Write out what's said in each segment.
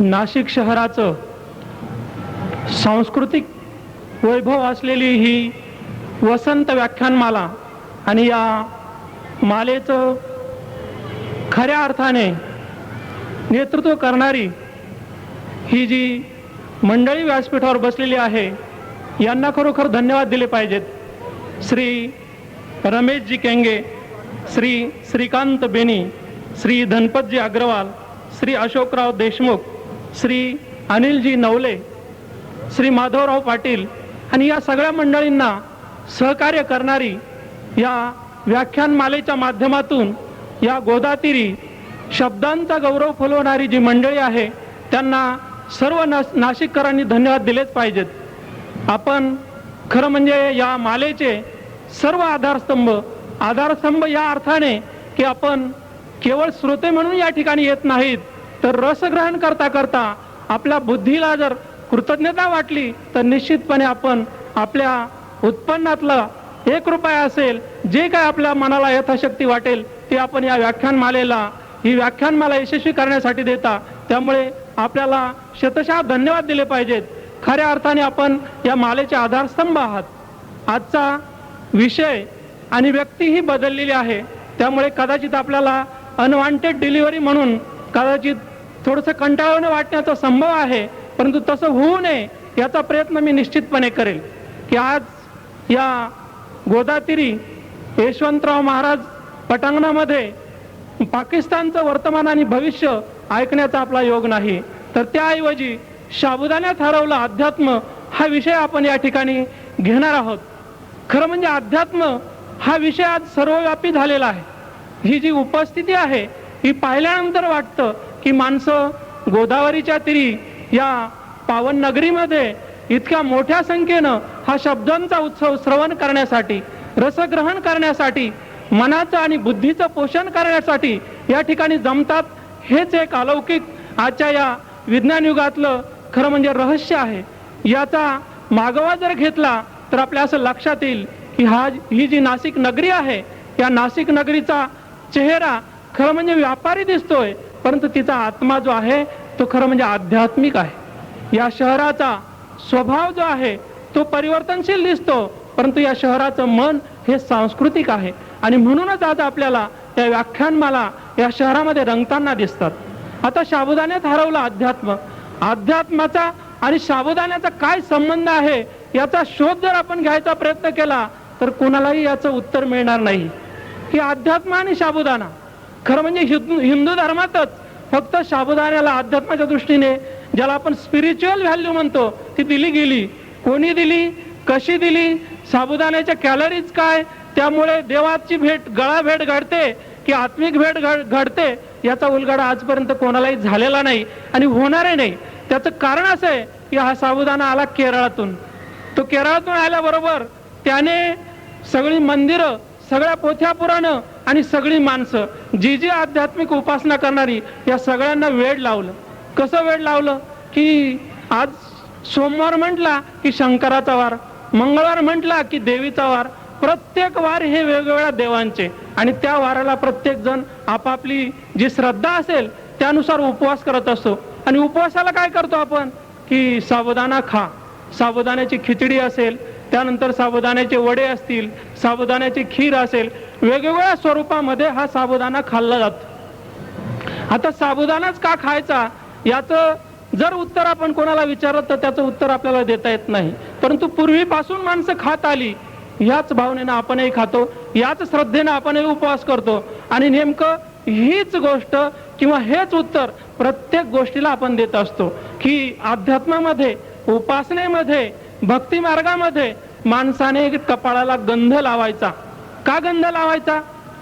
नाशिक शहराचं सांस्कृतिक वैभव असलेली ही वसंत व्याख्यानमाला आणि या मालेचं खऱ्या अर्थाने नेतृत्व करणारी ही जी मंडळी व्यासपीठावर बसलेली आहे यांना खरोखर धन्यवाद दिले पाहिजेत. श्री रमेशजी केंगे, श्री श्रीकांत बेनी, श्री धनपतजी अग्रवाल, श्री अशोकराव देशमुख, श्री अनिलजी नवले, श्री माधवराव पाटील आणि या सगळ्या मंडळींना सहकार्य करणारी या व्याख्यानमालेच्या माध्यमातून या गोदातीरी शब्दांचा गौरव फुलवणारी जी मंडळी आहे त्यांना सर्व नाशिककरांनी धन्यवाद दिलेच पाहिजेत. आपण खरं म्हणजे या मालेचे सर्व आधारस्तंभ या अर्थाने की आपण केवळ श्रोते म्हणून या ठिकाणी येत नाहीत, तर रसग्रहण करता करता आपल्या बुद्धीला जर कृतज्ञता वाटली तर निश्चितपणे आपण आपल्या उत्पन्नातला 1 रुपया असेल, जे काय आपल्या मनाला यथाशक्ती वाटेल ते आपण या ही व्याख्यानमाला यशस्वी करण्यासाठी देता. त्यामुळे आपल्याला शतशः धन्यवाद दिले पाहिजेत. खऱ्या अर्थाने आपण या मालेचे आधारस्तंभ आहात. आजचा विषय आणि व्यक्ती ही बदललेली आहे, त्यामुळे कदाचित आपल्याला अनवॉन्टेड डिलिव्हरी म्हणून कदाचित थोडंसं कंटाळवाणं वाटण्याचा संभव आहे, परंतु तसं होऊ नये याचा प्रयत्न मी निश्चितपणे करेल. की आज या गोदातीरी यशवंतराव महाराज पटांगणामध्ये पाकिस्तानचं वर्तमान आणि भविष्य ऐकण्याचा आपला योग नाही, तर त्याऐवजी शाबुदाण्यात हरवलं अध्यात्म हा विषय आपण या ठिकाणी घेणार आहोत. खरं म्हणजे अध्यात्म हा विषय आज सर्वव्यापी झालेला आहे. ही जी उपस्थिती आहे ही पाहिल्यानंतर वाटतं की माणसं गोदावरीच्या तीरी या पावन नगरीमध्ये इतक्या मोठ्या संख्येनं हा शब्दांचा उत्सव श्रवण करण्यासाठी, रसग्रहण करण्यासाठी, मनाचं आणि बुद्धीचं पोषण करण्यासाठी या ठिकाणी जमतात. हेच एक अलौकिक आजच्या या विज्ञान युगातलं खरं म्हणजे रहस्य आहे. याचा मागोवा जर घेतला तर आपल्या असं लक्षात येईल की ही जी नाशिक नगरी आहे या नाशिक नगरीचा चेहरा खरं म्हणजे व्यापारी दिसतोय, परंतु तिचा आत्मा जो आहे तो खरं म्हणजे आध्यात्मिक आहे. या शहराचा स्वभाव जो आहे तो परिवर्तनशील दिसतो, परंतु या शहराचं मन हे सांस्कृतिक आहे. आणि म्हणूनच आज आपल्याला या व्याख्यानमाला या शहरामध्ये रंगताना दिसतात. आता साबुदाण्यात हरवला अध्यात्माचा आणि साबुदाण्याचा काय संबंध आहे याचा शोध जर आपण घ्यायचा प्रयत्न केला तर कोणालाही याचं उत्तर मिळणार नाही. की अध्यात्म आणि साबुदाणा खरं म्हणजे हिंदू धर्मातच फक्त साबुदाण्याला अध्यात्माच्या दृष्टीने ज्याला आपण स्पिरिच्युअल व्हॅल्यू म्हणतो ती दिली गेली. कोणी दिली, कशी दिली, साबुदाण्याच्या कॅलरीज काय, त्यामुळे देवाची गळा भेट घडते की आत्मिक भेट घडते याचा उलगडा आजपर्यंत कोणालाही झालेला नाही आणि होणारही नाही. त्याचं कारण असं आहे की हा साबुदाणा आला केरळातून. तो केरळातून आल्याबरोबर त्याने सगळी मंदिरं, सगळ्या पोथ्या पुराणं आणि सगळी माणसं जी आध्यात्मिक उपासना करणारी या सगळ्यांना वेड लावलं. कसं वेड लावलं की आज सोमवार म्हटला की शंकराचा वार, मंगळवार म्हटला की देवीचा वार, प्रत्येक वार हे वेगवेगळ्या देवांचे आणि त्या वाराला प्रत्येक जण आपापली जी श्रद्धा असेल त्यानुसार उपवास करत असतो. आणि उपवासाला काय करतो आपण की साबुदाणा खा, साबुदाण्याची खिचडी असेल, त्यानंतर साबुदाण्याचे वडे असतील, साबुदाण्याची खीर असेल, वेगवेगळ्या स्वरूपामध्ये हा साबुदाणा खाल्ला जातो. आता साबुदाणाच का खायचा याचं जर उत्तर आपण कोणाला विचारलं तर त्याचं उत्तर आपल्याला देता येत नाही. परंतु पूर्वीपासून माणसं खात आली, याच भावनेनं आपणही खातो, याच श्रद्धेनं आपणही उपवास करतो. आणि नेमकं हीच गोष्ट किंवा हेच उत्तर प्रत्येक गोष्टीला आपण देत असतो की अध्यात्मामध्ये, उपासनेमध्ये, भक्ती मार्गामध्ये माणसाने कपाळाला गंध लावायचा. का गंध लावायचा?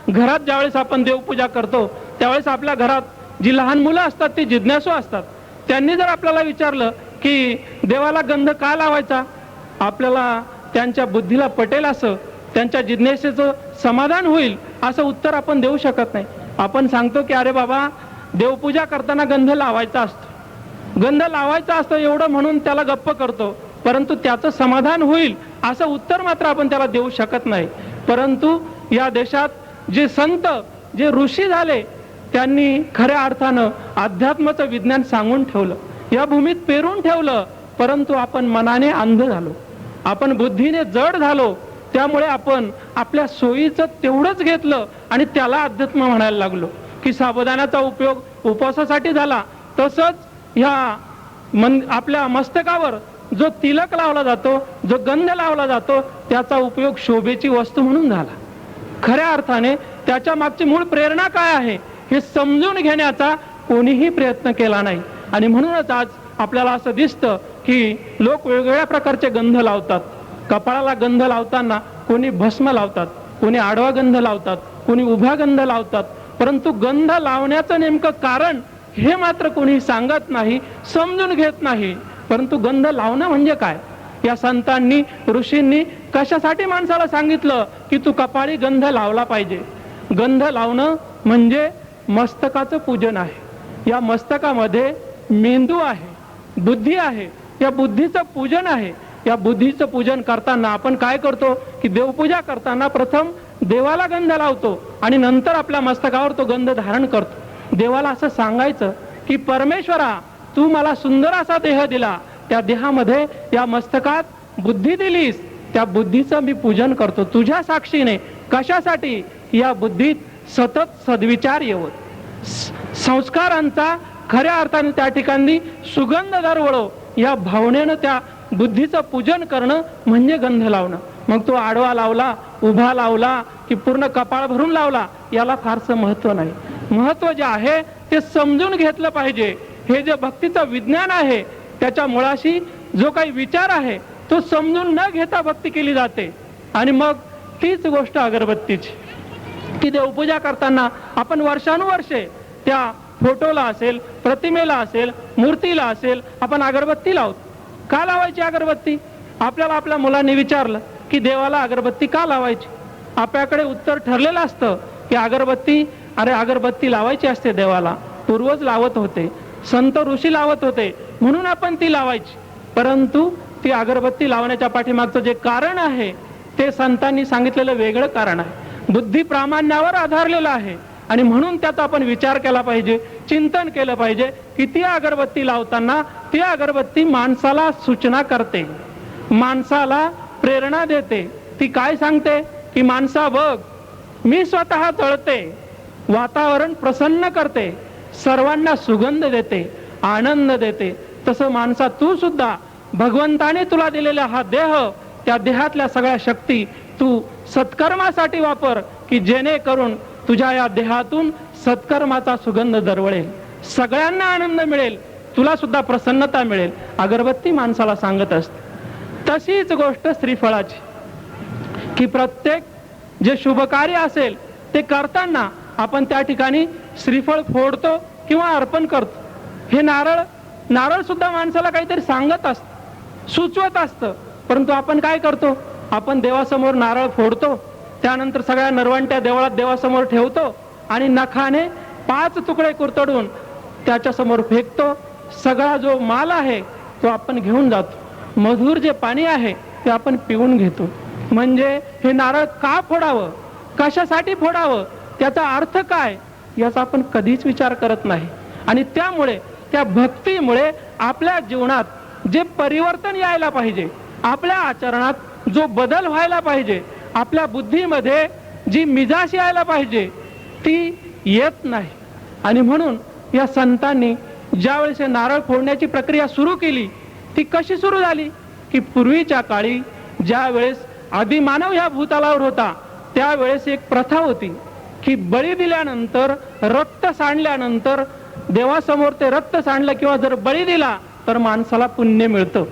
घरात ज्यावेळेस आपण देवपूजा करतो त्यावेळेस आपल्या घरात जी लहान मुलं असतात ती जिज्ञासू असतात. त्यांनी जर आपल्याला विचारलं की देवाला गंध का लावायचा, आपल्याला त्यांच्या बुद्धीला पटेल असं, त्यांच्या जिज्ञासेचं समाधान होईल असं उत्तर आपण देऊ शकत नाही. आपण सांगतो की अरे बाबा देवपूजा करताना गंध लावायचा असतो, गंध लावायचा असतो एवढं म्हणून त्याला गप्प करतो, परंतु त्याचं समाधान होईल असं उत्तर मात्र आपण त्याला देऊ शकत नाही. परंतु या देशात जे संत, जे ऋषी झाले त्यांनी खऱ्या अर्थानं अध्यात्माचं विज्ञान सांगून ठेवलं, या भूमीत पेरून ठेवलं. परंतु आपण मनाने अंध झालो, आपण बुद्धीने जड झालो. त्यामुळे आपण आपल्या सोयीचं तेवढंच घेतलं आणि त्याला अध्यात्म म्हणायला लागलो. की साबुदाण्याचा उपयोग उपवासासाठी झाला, तसंच ह्या आपल्या मस्तकावर जो तिलक लावला जातो, जो गंध लावला जातो, त्याचा उपयोग शोभेची वस्तू म्हणून झाला. खऱ्या अर्थाने त्याच्या मागची मूळ प्रेरणा काय आहे हे समजून घेण्याचा कोणीही प्रयत्न केला नाही. आणि म्हणूनच आज आपल्याला असं दिसतं की लोक वेगवेगळ्या प्रकारचे गंध लावतात. कपाळाला गंध लावताना कोणी भस्म लावतात, कोणी आडवा गंध लावतात, कोणी उभा गंध लावतात. परंतु गंध लावण्याचं नेमकं कारण हे मात्र कोणी सांगत नाही, समजून घेत नाही. परंतु गंध लावणं म्हणजे काय, या संतांनी ऋषींनी कशासाठी माणसाला सांगितलं की तू कपाळी गंध लावला पाहिजे. गंध लावणं म्हणजे मस्तकाचं पूजन आहे. या मस्तकामध्ये मेंदू आहे, बुद्धी आहे, या बुद्धीचं पूजन आहे. या बुद्धीचं पूजन करताना आपण काय करतो की देवपूजा करताना प्रथम देवाला गंध लावतो आणि नंतर आपल्या मस्तकावर तो गंध धारण करतो. देवाला असं सांगायचं की परमेश्वरा, तू मला सुंदर असा देह दिला, त्या देहामध्ये या मस्तकात बुद्धी दिलीस, त्या बुद्धीचं मी पूजन करतो तुझ्या साक्षीने. कशासाठी, या बुद्धीत सतत सद्विचार येवो, संस्कारांचा खऱ्या अर्थाने त्या ठिकाणी सुगंध दरवळो, या भावनेनं त्या बुद्धीचं पूजन करणं म्हणजे गंध लावणं. मग तो आडवा लावला, उभा लावला की पूर्ण कपाळ भरून लावला, याला फारसं महत्व नाही. महत्व जे आहे ते समजून घेतलं पाहिजे. हे जे भक्तीचं विज्ञान आहे त्याच्या मुळाशी जो काही विचार आहे तो समजून न घेता भक्ती केली जाते. आणि मग तीच गोष्ट अगरबत्तीची, की देवपूजा करताना आपण वर्षानुवर्षे त्या फोटोला असेल, प्रतिमेला असेल, मूर्तीला असेल, आपण अगरबत्ती लावतो. का लावायची अगरबत्ती? आपल्याला आपल्या मुलांनी विचारलं की देवाला अगरबत्ती का लावायची, आपल्याकडे उत्तर ठरलेलं असतं की अगरबत्ती, अरे अगरबत्ती लावायची असते देवाला, पूर्वज लावत होते, संत ऋषी लावत होते, म्हणून आपण ती लावायची. परंतु ती अगरबत्ती लावण्याच्या पाठीमागचं जे कारण आहे ते संतांनी सांगितलेलं वेगळं कारण आहे, बुद्धी प्रामाण्यावर आधारलेलं आहे. आणि म्हणून त्याचा आपण विचार केला पाहिजे, चिंतन केलं पाहिजे की ती अगरबत्ती लावताना ती अगरबत्ती माणसाला सूचना करते, माणसाला प्रेरणा देते. ती काय सांगते की माणसा बघ, मी स्वतः जळते, वातावरण प्रसन्न करते, सर्वांना सुगंध देते, आनंद देते. तसं माणसा तू सुद्धा भगवंताने तुला दिलेला हा देह, त्या देहातल्या सगळ्या शक्ती तू सत्कर्मासाठी वापर, की जेणेकरून तुझ्या या देहातून सत्कर्माचा सुगंध दरवळेल, सगळ्यांना आनंद मिळेल, तुला सुद्धा प्रसन्नता मिळेल. अगरबत्ती माणसाला सांगत असते. तशीच गोष्ट श्रीफळाची, की प्रत्येक जे शुभ कार्य असेल ते करताना आपण त्या ठिकाणी श्रीफळ फोडतो किंवा अर्पण करतो. हे नारळ सुद्धा माणसाला काहीतरी सांगत असतं, सुचवत असतं. परंतु आपण काय करतो, आपण देवासमोर नारळ फोडतो, त्यानंतर सगळ्या नरवंट्या देवळात देवासमोर ठेवतो आणि नखाने 5 तुकडे कुरतडून त्याच्या समोर फेकतो. सगळा जो माल आहे तो आपण घेऊन जातो, मधुर जे पाणी आहे ते आपण पिऊन घेतो. म्हणजे हे नारळ का फोडावं, कशासाठी फोडावं, त्याचा अर्थ काय, याचा आपण कधीच विचार करत नाही. आणि त्यामुळे त्या भक्तीमुळे आपल्या जीवनात जे परिवर्तन यायला पाहिजे, आपल्या आचरणात जो बदल व्हायला पाहिजे, आपल्या बुद्धीमध्ये जी मिजाश यायला पाहिजे ती येत नाही. आणि म्हणून या संतांनी ज्यावेळेस नारळ फोडण्याची प्रक्रिया सुरू केली, ती कशी सुरू झाली की पूर्वीच्या काळी ज्या वेळेस आदिमानव ह्या भूतलावर होता त्यावेळेस एक प्रथा होती की बळी दिल्यानंतर, रक्त सांडल्यानंतर, देवासमोर ते रक्त सांडलं किंवा जर बळी दिला तर माणसाला पुण्य मिळतं,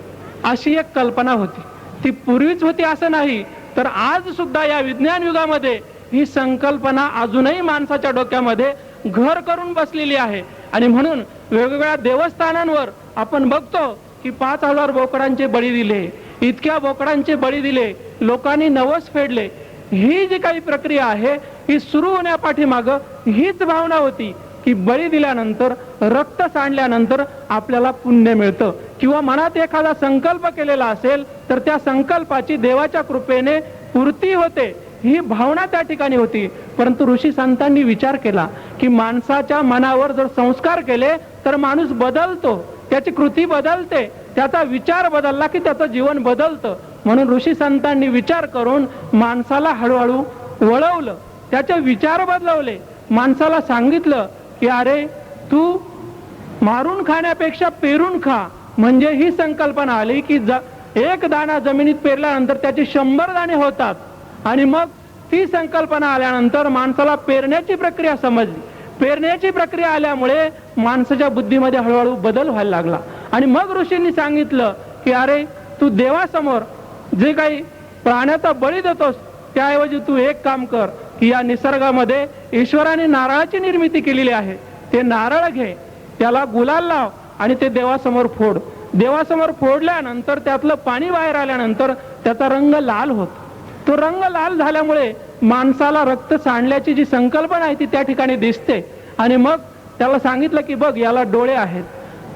अशी एक कल्पना होती. ती पूर्वीच होती असं नाही, तर आज सुद्धा या विज्ञान युगामध्ये ही संकल्पना अजूनही माणसाच्या डोक्यामध्ये घर करून बसलेली आहे. आणि म्हणून वेगवेगळ्या देवस्थानांवर आपण बघतो की 5,000 बोकडांचे बळी दिले, इतक्या बोकडांचे बळी दिले, लोकांनी नवस फेडले. ही जी काही प्रक्रिया आहे ही सुरू होण्यापाठीमागं हीच भावना होती की बळी दिल्यानंतर, रक्त सांडल्यानंतर आपल्याला पुण्य मिळतं, किंवा मनात एखादा संकल्प केलेला असेल तर त्या संकल्पाची देवाच्या कृपेने पूर्ती होते. ही भावना त्या ठिकाणी होती. परंतु ऋषी संतांनी विचार केला की माणसाच्या मनावर जर संस्कार केले तर माणूस बदलतो, त्याची कृती बदलते, त्याचा विचार बदलला की त्याचं जीवन बदलतं. म्हणून ऋषी संतांनी विचार करून माणसाला हळूहळू वळवलं, त्याचे विचार बदलवले. माणसाला सांगितलं की अरे तू मारून खाण्यापेक्षा पेरून खा. म्हणजे ही संकल्पना आली की एक दाणा जमिनीत पेरल्यानंतर त्याचे 100 दाणे होतात. आणि मग ती संकल्पना आल्यानंतर माणसाला पेरण्याची प्रक्रिया समजली. पेरण्याची प्रक्रिया आल्यामुळे माणसाच्या बुद्धीमध्ये हळूहळू बदल व्हायला लागला. आणि मग ऋषींनी सांगितलं की अरे तू देवासमोर जे काही प्राण्याचा बळी देतोस त्याऐवजी तू एक काम कर की या निसर्गामध्ये ईश्वराने नारळाची निर्मिती केलेली आहे, ते नारळ घे, त्याला गुलाल लाव आणि ते देवासमोर फोड. देवासमोर फोडल्यानंतर त्यातलं पाणी बाहेर आल्यानंतर त्याचा रंग लाल होतो. तो रंग लाल झाल्यामुळे माणसाला रक्त सांडल्याची जी संकल्पना आहे ती त्या ठिकाणी दिसते. आणि मग त्याला सांगितलं की बघ याला डोळे आहेत,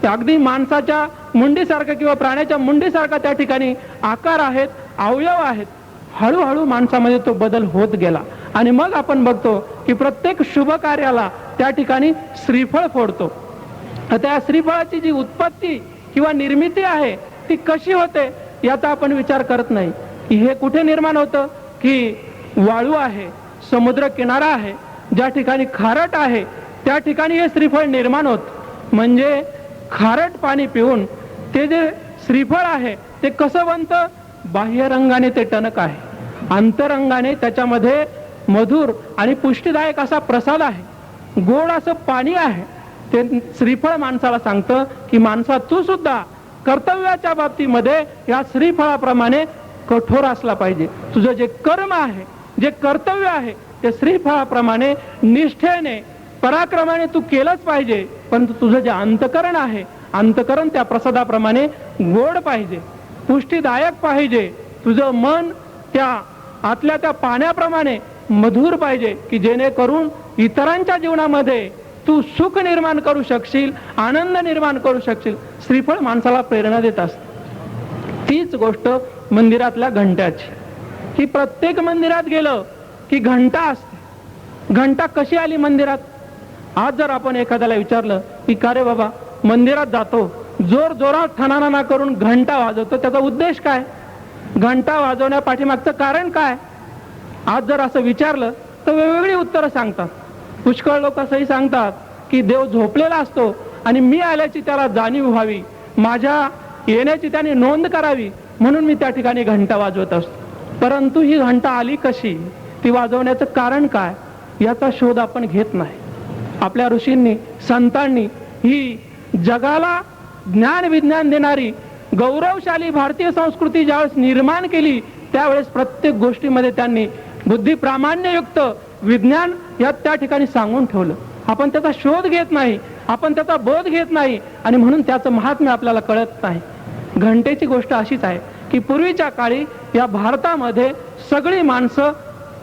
ते अगदी माणसाच्या मुंडीसारखं किंवा प्राण्याच्या मुंडीसारखा त्या ठिकाणी आकार आहेत, अवयव आहेत. हळूहळू माणसामध्ये तो बदल होत गेला. आणि मग आपण बघतो की प्रत्येक शुभ कार्याला त्या ठिकाणी श्रीफळ फोडतो. त्या श्रीफळाची जी उत्पत्ती किंवा निर्मिती आहे ती कशी होते याचा आपण विचार करत नाही. की हे कुठे निर्माण होतं, की वाळू आहे, समुद्र किनारा आहे, ज्या ठिकाणी खारट आहे त्या ठिकाणी हे श्रीफळ निर्माण होत. म्हणजे खारट पाणी पिऊन ते जे श्रीफळ आहे ते कसं बनतं, बाह्य रंगाने ते टणक आहे, अंतरंगाने त्याच्यामध्ये मधुर आणि पुष्टीदायक असा प्रसाद आहे, गोड असं पाणी आहे. ते श्रीफळ माणसाला सांगतं की माणसा तू सुद्धा कर्तव्याच्या बाबतीमध्ये या श्रीफळाप्रमाणे कठोर असला पाहिजे. तुझं जे कर्म आहे, जे कर्तव्य आहे ते श्रीफळाप्रमाणे निष्ठेने पराक्रमाने तू केलंच पाहिजे. परंतु तुझं जे अंतकरण आहे, अंतकरण त्या प्रसादाप्रमाणे गोड पाहिजे, पुष्टीदायक पाहिजे. तुझं मन त्या आतल्या त्या पाण्याप्रमाणे मधुर पाहिजे की जेणेकरून इतरांच्या जीवनामध्ये तू सुख निर्माण करू शकशील, आनंद निर्माण करू शकशील. श्रीफळ माणसाला प्रेरणा देत असते. तीच गोष्ट मंदिरातल्या घंट्याची, की प्रत्येक मंदिरात गेलं की घंटा असते. घंटा कशी आली मंदिरात? आज जर आपण एखाद्याला विचारलं की का रे बाबा मंदिरात जातो, जोर जोरात ठणाणा करून घंटा वाजवतो, त्याचा उद्देश काय? घंटा वाजवण्या पाठीमागचं कारण काय? आज जर असं विचारलं तर वेगवेगळी उत्तरं सांगतात. पुष्कळ लोक असंही सांगतात की देव झोपलेला असतो आणि मी आल्याची त्याला जाणीव व्हावी, माझ्या येण्याची त्याने नोंद करावी म्हणून मी त्या ठिकाणी घंटा वाजवत असतो. परंतु ही घंटा आली कशी, ती वाजवण्याचं कारण काय याचा शोध आपण घेत नाही. आपल्या ऋषींनी संतांनी ही जगाला ज्ञान विज्ञान देणारी गौरवशाली भारतीय संस्कृती ज्यावेळेस निर्माण केली त्यावेळेस प्रत्येक गोष्टीमध्ये त्यांनी बुद्धी प्रामाण्ययुक्त विज्ञान या त्या ठिकाणी सांगून ठेवलं. आपण त्याचा शोध घेत नाही, आपण त्याचा बोध घेत नाही आणि म्हणून त्याचं महात्म्य आपल्याला कळत नाही. घंटेची गोष्ट अशीच आहे की पूर्वीच्या काळी या भारतामध्ये सगळी माणसं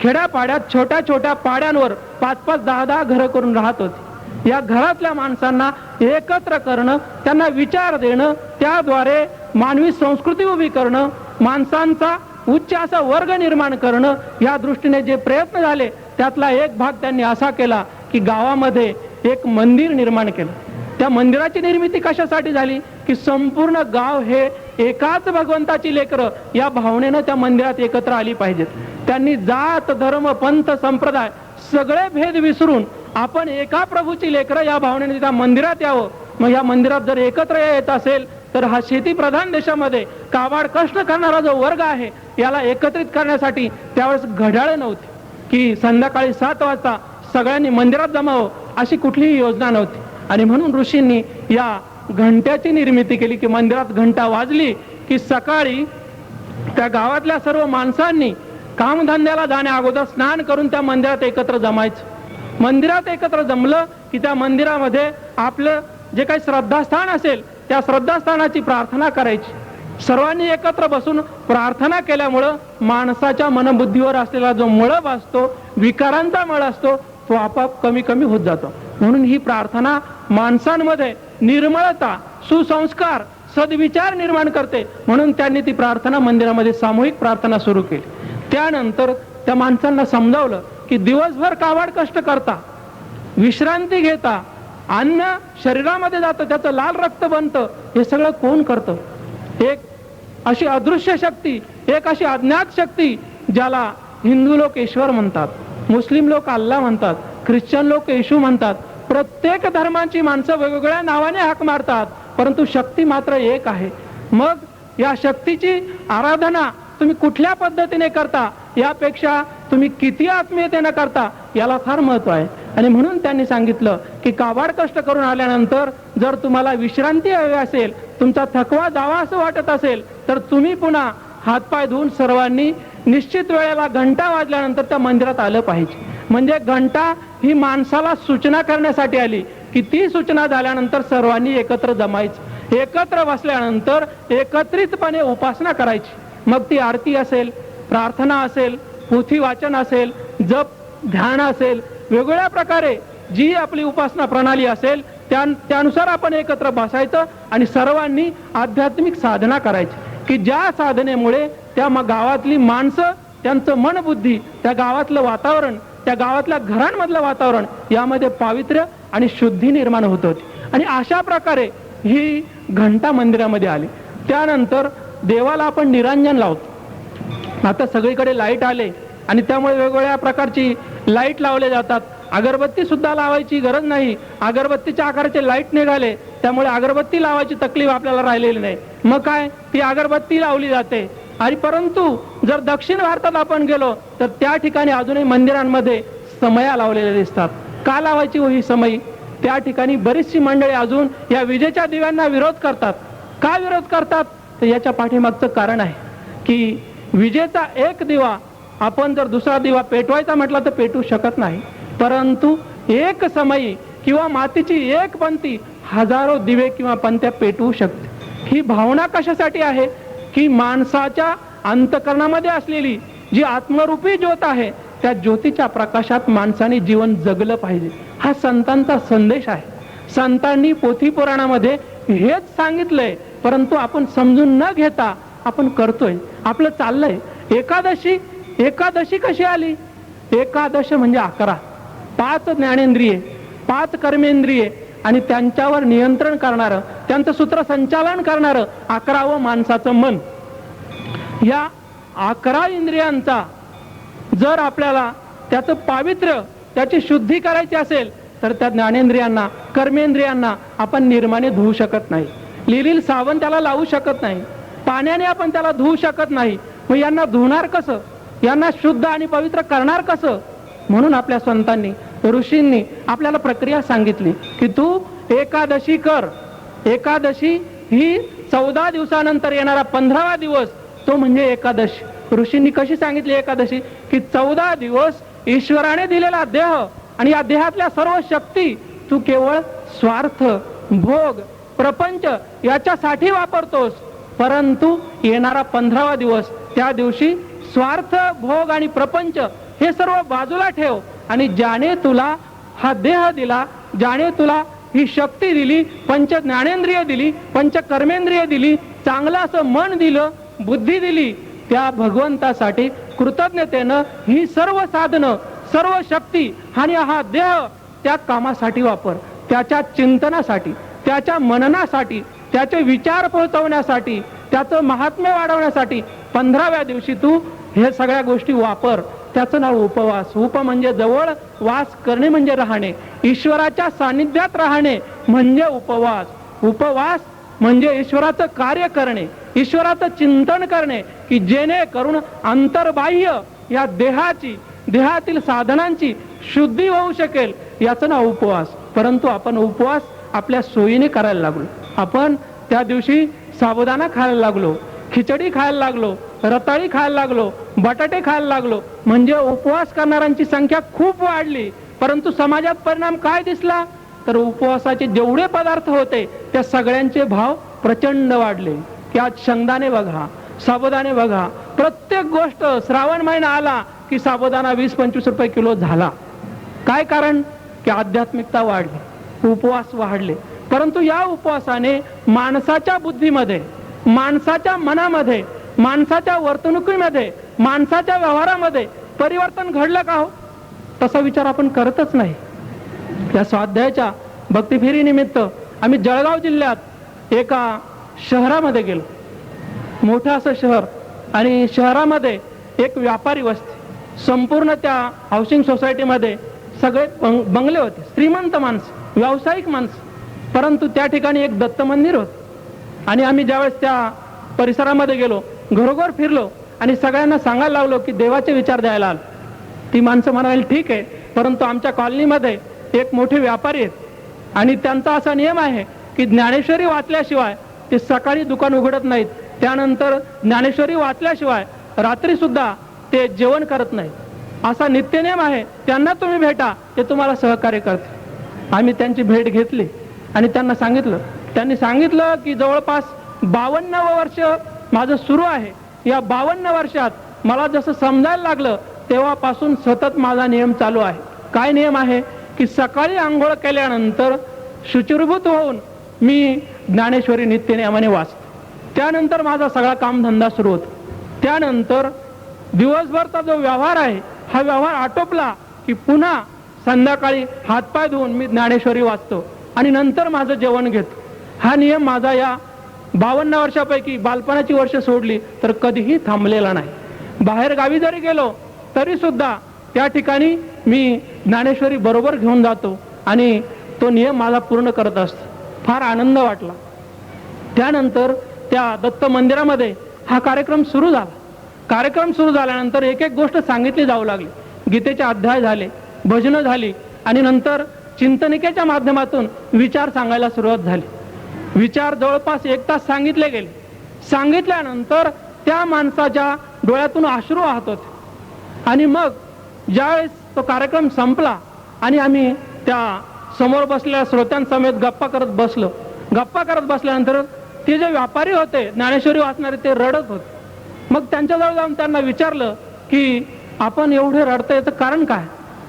खेड्यापाड्यात छोट्या छोट्या पाड्यांवर 5-5, 10-10 घरं करून राहत होती. या घरातल्या माणसांना एकत्र करणं, त्यांना विचार देणं, त्याद्वारे मानवी संस्कृती उभी करणं, माणसांचा उच्च असा वर्ग निर्माण करणं, या दृष्टीने जे प्रयत्न झाले त्यातला एक भाग त्यांनी असा केला की गावामध्ये एक मंदिर निर्माण केलं. त्या मंदिराची निर्मिती कशासाठी झाली की संपूर्ण गाव हे एकाच भगवंताची लेकरं या भावनेनं त्या मंदिरात एकत्र आली पाहिजेत. त्यांनी जात धर्म पंथ संप्रदाय सगळे भेद विसरून आपण एका प्रभूची लेकरं या भावनेने त्या मंदिरात यावं. मग या मंदिरात जर एकत्र येत असेल तर हा शेतीप्रधान देशामध्ये काबाड कष्ट करणारा जो वर्ग आहे याला एकत्रित करण्यासाठी त्यावेळेस घड्याळे नव्हती की संध्याकाळी 7 वाजता सगळ्यांनी मंदिरात जमावं अशी कुठलीही योजना नव्हती. आणि म्हणून ऋषींनी या घंट्याची निर्मिती केली की मंदिरात घंटा वाजली की सकाळी त्या गावातल्या सर्व माणसांनी कामधंद्याला जाण्या अगोदर स्नान करून त्या मंदिरात एकत्र जमायचं. मंदिरात एकत्र जमलं की त्या मंदिरामध्ये आपलं जे काही श्रद्धास्थान असेल त्या श्रद्धास्थानाची प्रार्थना करायची. सर्वांनी एकत्र बसून प्रार्थना केल्यामुळं माणसाच्या मनबुद्धीवर असलेला जो मळब असतो, विकारांचा मळ असतो, तो आपोआप कमी कमी होत जातो. म्हणून ही प्रार्थना माणसांमध्ये निर्मळता, सुसंस्कार, सद्विचार निर्माण करते. म्हणून त्यांनी ती प्रार्थना मंदिरामध्ये सामूहिक प्रार्थना सुरू केली. त्यानंतर त्या माणसांना समजावलं की दिवसभर काबाड कष्ट करता, विश्रांती घेता, अन्न शरीरामध्ये जातं, त्याचं लाल रक्त बनतं, हे सगळं कोण करतं? एक अशी अदृश्य शक्ती, एक अशी अज्ञात शक्ती ज्याला हिंदू लोक ईश्वर म्हणतात, मुस्लिम लोक अल्लाह म्हणतात, ख्रिश्चन लोक येशू म्हणतात. प्रत्येक धर्मांची माणसं वेगवेगळ्या नावाने हाक मारतात, परंतु शक्ती मात्र एक आहे. मग या शक्तीची आराधना तुम्ही कुठल्या पद्धतीने करता, यापेक्षा तुम्ही किती आत्मीयतेने करता याला फार महत्व आहे. आणि म्हणून त्यांनी सांगितलं की काबाड कष्ट करून आल्यानंतर जर तुम्हाला विश्रांती हवी असेल, तुमचा थकवा जावा असं वाटत असेल, तर तुम्ही पुन्हा हातपाय धुवून सर्वांनी निश्चित वेळेला घंटा वाजल्यानंतर त्या मंदिरात आलं पाहिजे. म्हणजे घंटा ही माणसाला सूचना करण्यासाठी आली की ती सूचना झाल्यानंतर सर्वांनी एकत्र जमायचं, एकत्र बसल्यानंतर एकत्रितपणे उपासना करायची. मग ती आरती असेल, प्रार्थना असेल, पोथी वाचन असेल, जप ध्यान असेल, वेगवेगळ्या प्रकारे जी आपली उपासना प्रणाली असेल त्यानुसार आपण एकत्र बसायचं आणि सर्वांनी आध्यात्मिक साधना करायची की ज्या साधनेमुळे त्या गावातली माणसं, त्यांचं मन बुद्धी, त्या गावातलं वातावरण, त्या गावातल्या घरांमधलं वातावरण यामध्ये पावित्र्य आणि शुद्धी निर्माण होत होती. आणि अशा प्रकारे ही घंटा मंदिरामध्ये आली. त्यानंतर देवाला आपण निरांजन लावतो. आता सगळीकडे लाईट आले आणि त्यामुळे वेगवेगळ्या प्रकारची लाईट लावले जातात. अगरबत्ती सुद्धा लावायची गरज नाही, अगरबत्तीच्या आकाराचे लाईट निघाले, त्यामुळे अगरबत्ती लावायची तकलीफ आपल्याला राहिलेली नाही. मग काय, ती अगरबत्ती लावली जाते. आणि परंतु जर दक्षिण भारतात आपण गेलो तर त्या ठिकाणी अजूनही मंदिरांमध्ये समया लावलेल्या दिसतात. का लावायची ही समई? त्या ठिकाणी बरीचशी मंडळी अजून या विजेच्या दिव्यांना विरोध करतात. का विरोध करतात? तर याच्या पाठीमागचं कारण आहे की विजेचा एक दिवा आपण जर दुसरा दिवा पेटवायचा म्हटलं तर पेटवू शकत नाही, परंतु एक समई किंवा मातीची एक पंथी हजारो दिवे किंवा पंथ्या पेटवू शकते. ही भावना कशासाठी आहे की माणसाच्या अंतकरणामध्ये असलेली जी आत्मरूपी ज्योत आहे त्या ज्योतीच्या प्रकाशात माणसाने जीवन जगलं पाहिजे. हा संतांचा संदेश आहे. संतांनी पोथी पुराणामध्ये हेच सांगितलंय, परंतु आपण समजून न घेता आपण करतोय, आपलं चाललंय. एकादशी कशी आली? एकादश म्हणजे 11, 5 ज्ञानेंद्रिये, 5 कर्मेंद्रिये आणि त्यांच्यावर नियंत्रण करणारं, त्यांचं सूत्रसंचालन करणारं 11वं माणसाचं मन. या 11 इंद्रियांचा जर आपल्याला त्याचं पावित्र्य, त्याची शुद्धी करायची असेल तर त्या ज्ञानेंद्रियांना, कर्मेंद्रियांना आपण निर्माने धुवू शकत नाही. लिलील साबण त्याला लावू शकत नाही, पाण्याने आपण त्याला धुवू शकत नाही. मग यांना धुणार कसं? यांना शुद्ध आणि पवित्र करणार कसं? म्हणून आपल्या संतांनी, ऋषींनी आपल्याला प्रक्रिया सांगितली की तू एकादशी कर. एकादशी ही 14 दिवसानंतर येणारा 15वा दिवस, तो म्हणजे एकादशी. ऋषींनी कशी सांगितली एकादशी? की 14 दिवस ईश्वराने दिलेला देह आणि या देहातल्या सर्व शक्ती तू केवळ स्वार्थ, भोग, प्रपंच याच्यासाठी वापरतोस, परंतु येणारा 15वा दिवस, त्या दिवशी स्वार्थ, भोग आणि प्रपंच हे सर्व बाजूला ठेव आणि ज्याने तुला हा देह दिला, ज्याने तुला ही शक्ती दिली, पंच ज्ञानेंद्रिय दिली, पंच कर्मेंद्रिय दिली, चांगलं असं मन दिलं, बुद्धी दिली, त्या भगवंतासाठी कृतज्ञतेनं ही सर्व साधनं, सर्व शक्ती आणि हा देह त्या कामासाठी वापर. त्याच्या चिंतनासाठी, त्याच्या मननासाठी, त्याचे विचार पोहोचवण्यासाठी, त्याचं महात्म्य वाढवण्यासाठी 15व्या दिवशी तू हे सगळ्या गोष्टी वापर. त्याचं नाव उपवास. उप म्हणजे जवळ, वास करणे म्हणजे राहणे. ईश्वराच्या सानिध्यात राहणे म्हणजे उपवास. उपवास म्हणजे ईश्वराचं कार्य करणे, ईश्वराचं चिंतन करणे की जेणेकरून अंतर्बाह्य या देहाची, देहातील साधनांची शुद्धी होऊ शकेल. याचं नाव उपवास. परंतु आपण उपवास आपल्या सोयीने करायला लागलो. आपण त्या दिवशी साबुदाणा खायला लागलो, खिचडी खायला लागलो, रताळी खायला लागलो, बटाटे खायला लागलो, म्हणजे उपवास करणाऱ्यांची संख्या खूप वाढली. परंतु समाजात परिणाम काय दिसला? तर उपवासाचे जेवढे पदार्थ होते त्या सगळ्यांचे भाव प्रचंड वाढले. की आज शेंगदाणे बघा, साबुदाणे बघा, प्रत्येक गोष्ट. श्रावण महिना आला की साबुदाणा 20-25 रुपये किलो झाला. काय कारण? की आध्यात्मिकता वाढली, उपवास वाढले. परंतु या उपवासाने माणसाच्या बुद्धीमध्ये, माणसाच्या मनामध्ये, माणसाच्या वर्तणुकीमध्ये, माणसाच्या व्यवहारामध्ये परिवर्तन घडलं का हो? तसा विचार आपण करतच नाही. या स्वाध्यायाच्या भक्ती फेरी निमित्त आम्ही जळगाव जिल्ह्यात एका शहरामध्ये गेलो. मोठं असं शहर, आणि शहरामध्ये एक व्यापारी वस्ती. संपूर्ण त्या हाऊसिंग सोसायटीमध्ये सगळे बंगले होते, श्रीमंत माणसं, व्यावसायिक माणसं. परंतु त्या ठिकाणी एक दत्त मंदिर होतं. आणि आम्ही ज्यावेळेस त्या परिसरामध्ये गेलो, घरोघर फिरलो आणि सगळ्यांना सांगायला लागलो की देवाचे विचार द्यायला आलो. ती माणसं म्हणाली ठीक आहे, परंतु आमच्या कॉलनीमध्ये एक मोठे व्यापारी आहेत आणि त्यांचा असा नियम आहे की ज्ञानेश्वरी वाचल्याशिवाय ते सकाळी दुकान उघडत नाहीत, त्यानंतर ज्ञानेश्वरी वाचल्याशिवाय रात्री सुद्धा ते जेवण करत नाही. असा नित्यनेम आहे, त्यांना तुम्ही भेटा, ते तुम्हाला सहकार्य करते. आम्ही त्यांची भेट घेतली आणि त्यांना सांगितलं. त्यांनी सांगितलं की जवळपास 52 वर्ष माझं सुरू आहे. या 52 वर्षात मला जसं समजायला लागलं तेव्हापासून सतत माझा नियम चालू आहे. काय नियम आहे की सकाळी आंघोळ केल्यानंतर शुचिर्भूत होऊन मी ज्ञानेश्वरी नित्यनेमाने वाचतो. त्यानंतर माझा सगळा कामधंदा सुरू होतो. त्यानंतर दिवसभरचा जो व्यवहार आहे हा व्यवहार आटोपला की पुन्हा संध्याकाळी हातपाय धुवून मी ज्ञानेश्वरी वाचतो आणि नंतर माझं जेवण घेतो. हा नियम माझा या 52 वर्षापैकी बालपणाची वर्ष सोडली तर कधीही थांबलेला नाही. बाहेर गावी जरी गेलो तरी सुद्धा त्या ठिकाणी मी ज्ञानेश्वरी बरोबर घेऊन जातो आणि तो नियम माझा पूर्ण करत असतो. फार आनंद वाटला. त्यानंतर त्या दत्त मंदिरामध्ये हा कार्यक्रम सुरू झाला. कार्यक्रम सुरू झाल्यानंतर एक एक गोष्ट सांगितली जाऊ लागली. गीतेचे अध्याय झाले, भजनं झाली आणि नंतर चिंतनिकेच्या माध्यमातून विचार सांगायला सुरुवात झाली. विचार जवळपास 1 तास सांगितले गेले. सांगितल्यानंतर त्या माणसाच्या डोळ्यातून अश्रू वाहत होते. आणि मग ज्यावेळेस तो कार्यक्रम संपला आणि आम्ही त्या समोर बसलेल्या श्रोत्यांसमेत गप्पा करत बसलो. गप्पा करत बसल्यानंतर ते जे व्यापारी होते ज्ञानेश्वरी वाचणारे ते रडत होते. मग त्यांच्याजवळ जाऊन त्यांना विचारलं की आपण एवढे रडताय याचं कारण काय?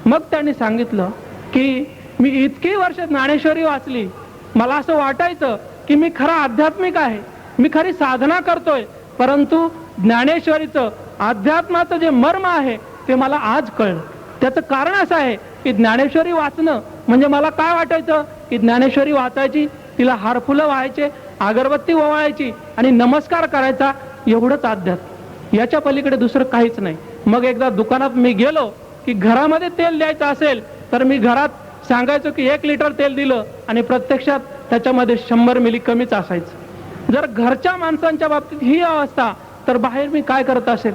मग त्यांनी सांगितलं की मी इतकी वर्ष ज्ञानेश्वरी वाचली, मला असं वाटायचं की मी खरा आध्यात्मिक आहे, मी खरी साधना करतोय, परंतु ज्ञानेश्वरीचं अध्यात्माचं जे मर्म आहे ते मला आज कळलं. त्याचं कारण असं आहे की ज्ञानेश्वरी वाचणं म्हणजे मला काय वाटायचं की ज्ञानेश्वरी वाचायची, तिला हार फुलं व्हायचे, अगरबत्ती ओवाळायची आणि नमस्कार करायचा, एवढंच अध्यात्म. याच्या पलीकडे दुसरं काहीच नाही. मग एकदा दुकानात मी गेलो की घरामध्ये तेल द्यायचं असेल तर मी घरात सांगायचो की 1 लिटर तेल दिलं आणि प्रत्यक्षात त्याच्यामध्ये 100 मिली कमीच असायचं. जर घरच्या माणसांच्या बाबतीत ही अवस्था तर बाहेर मी काय करत असेल?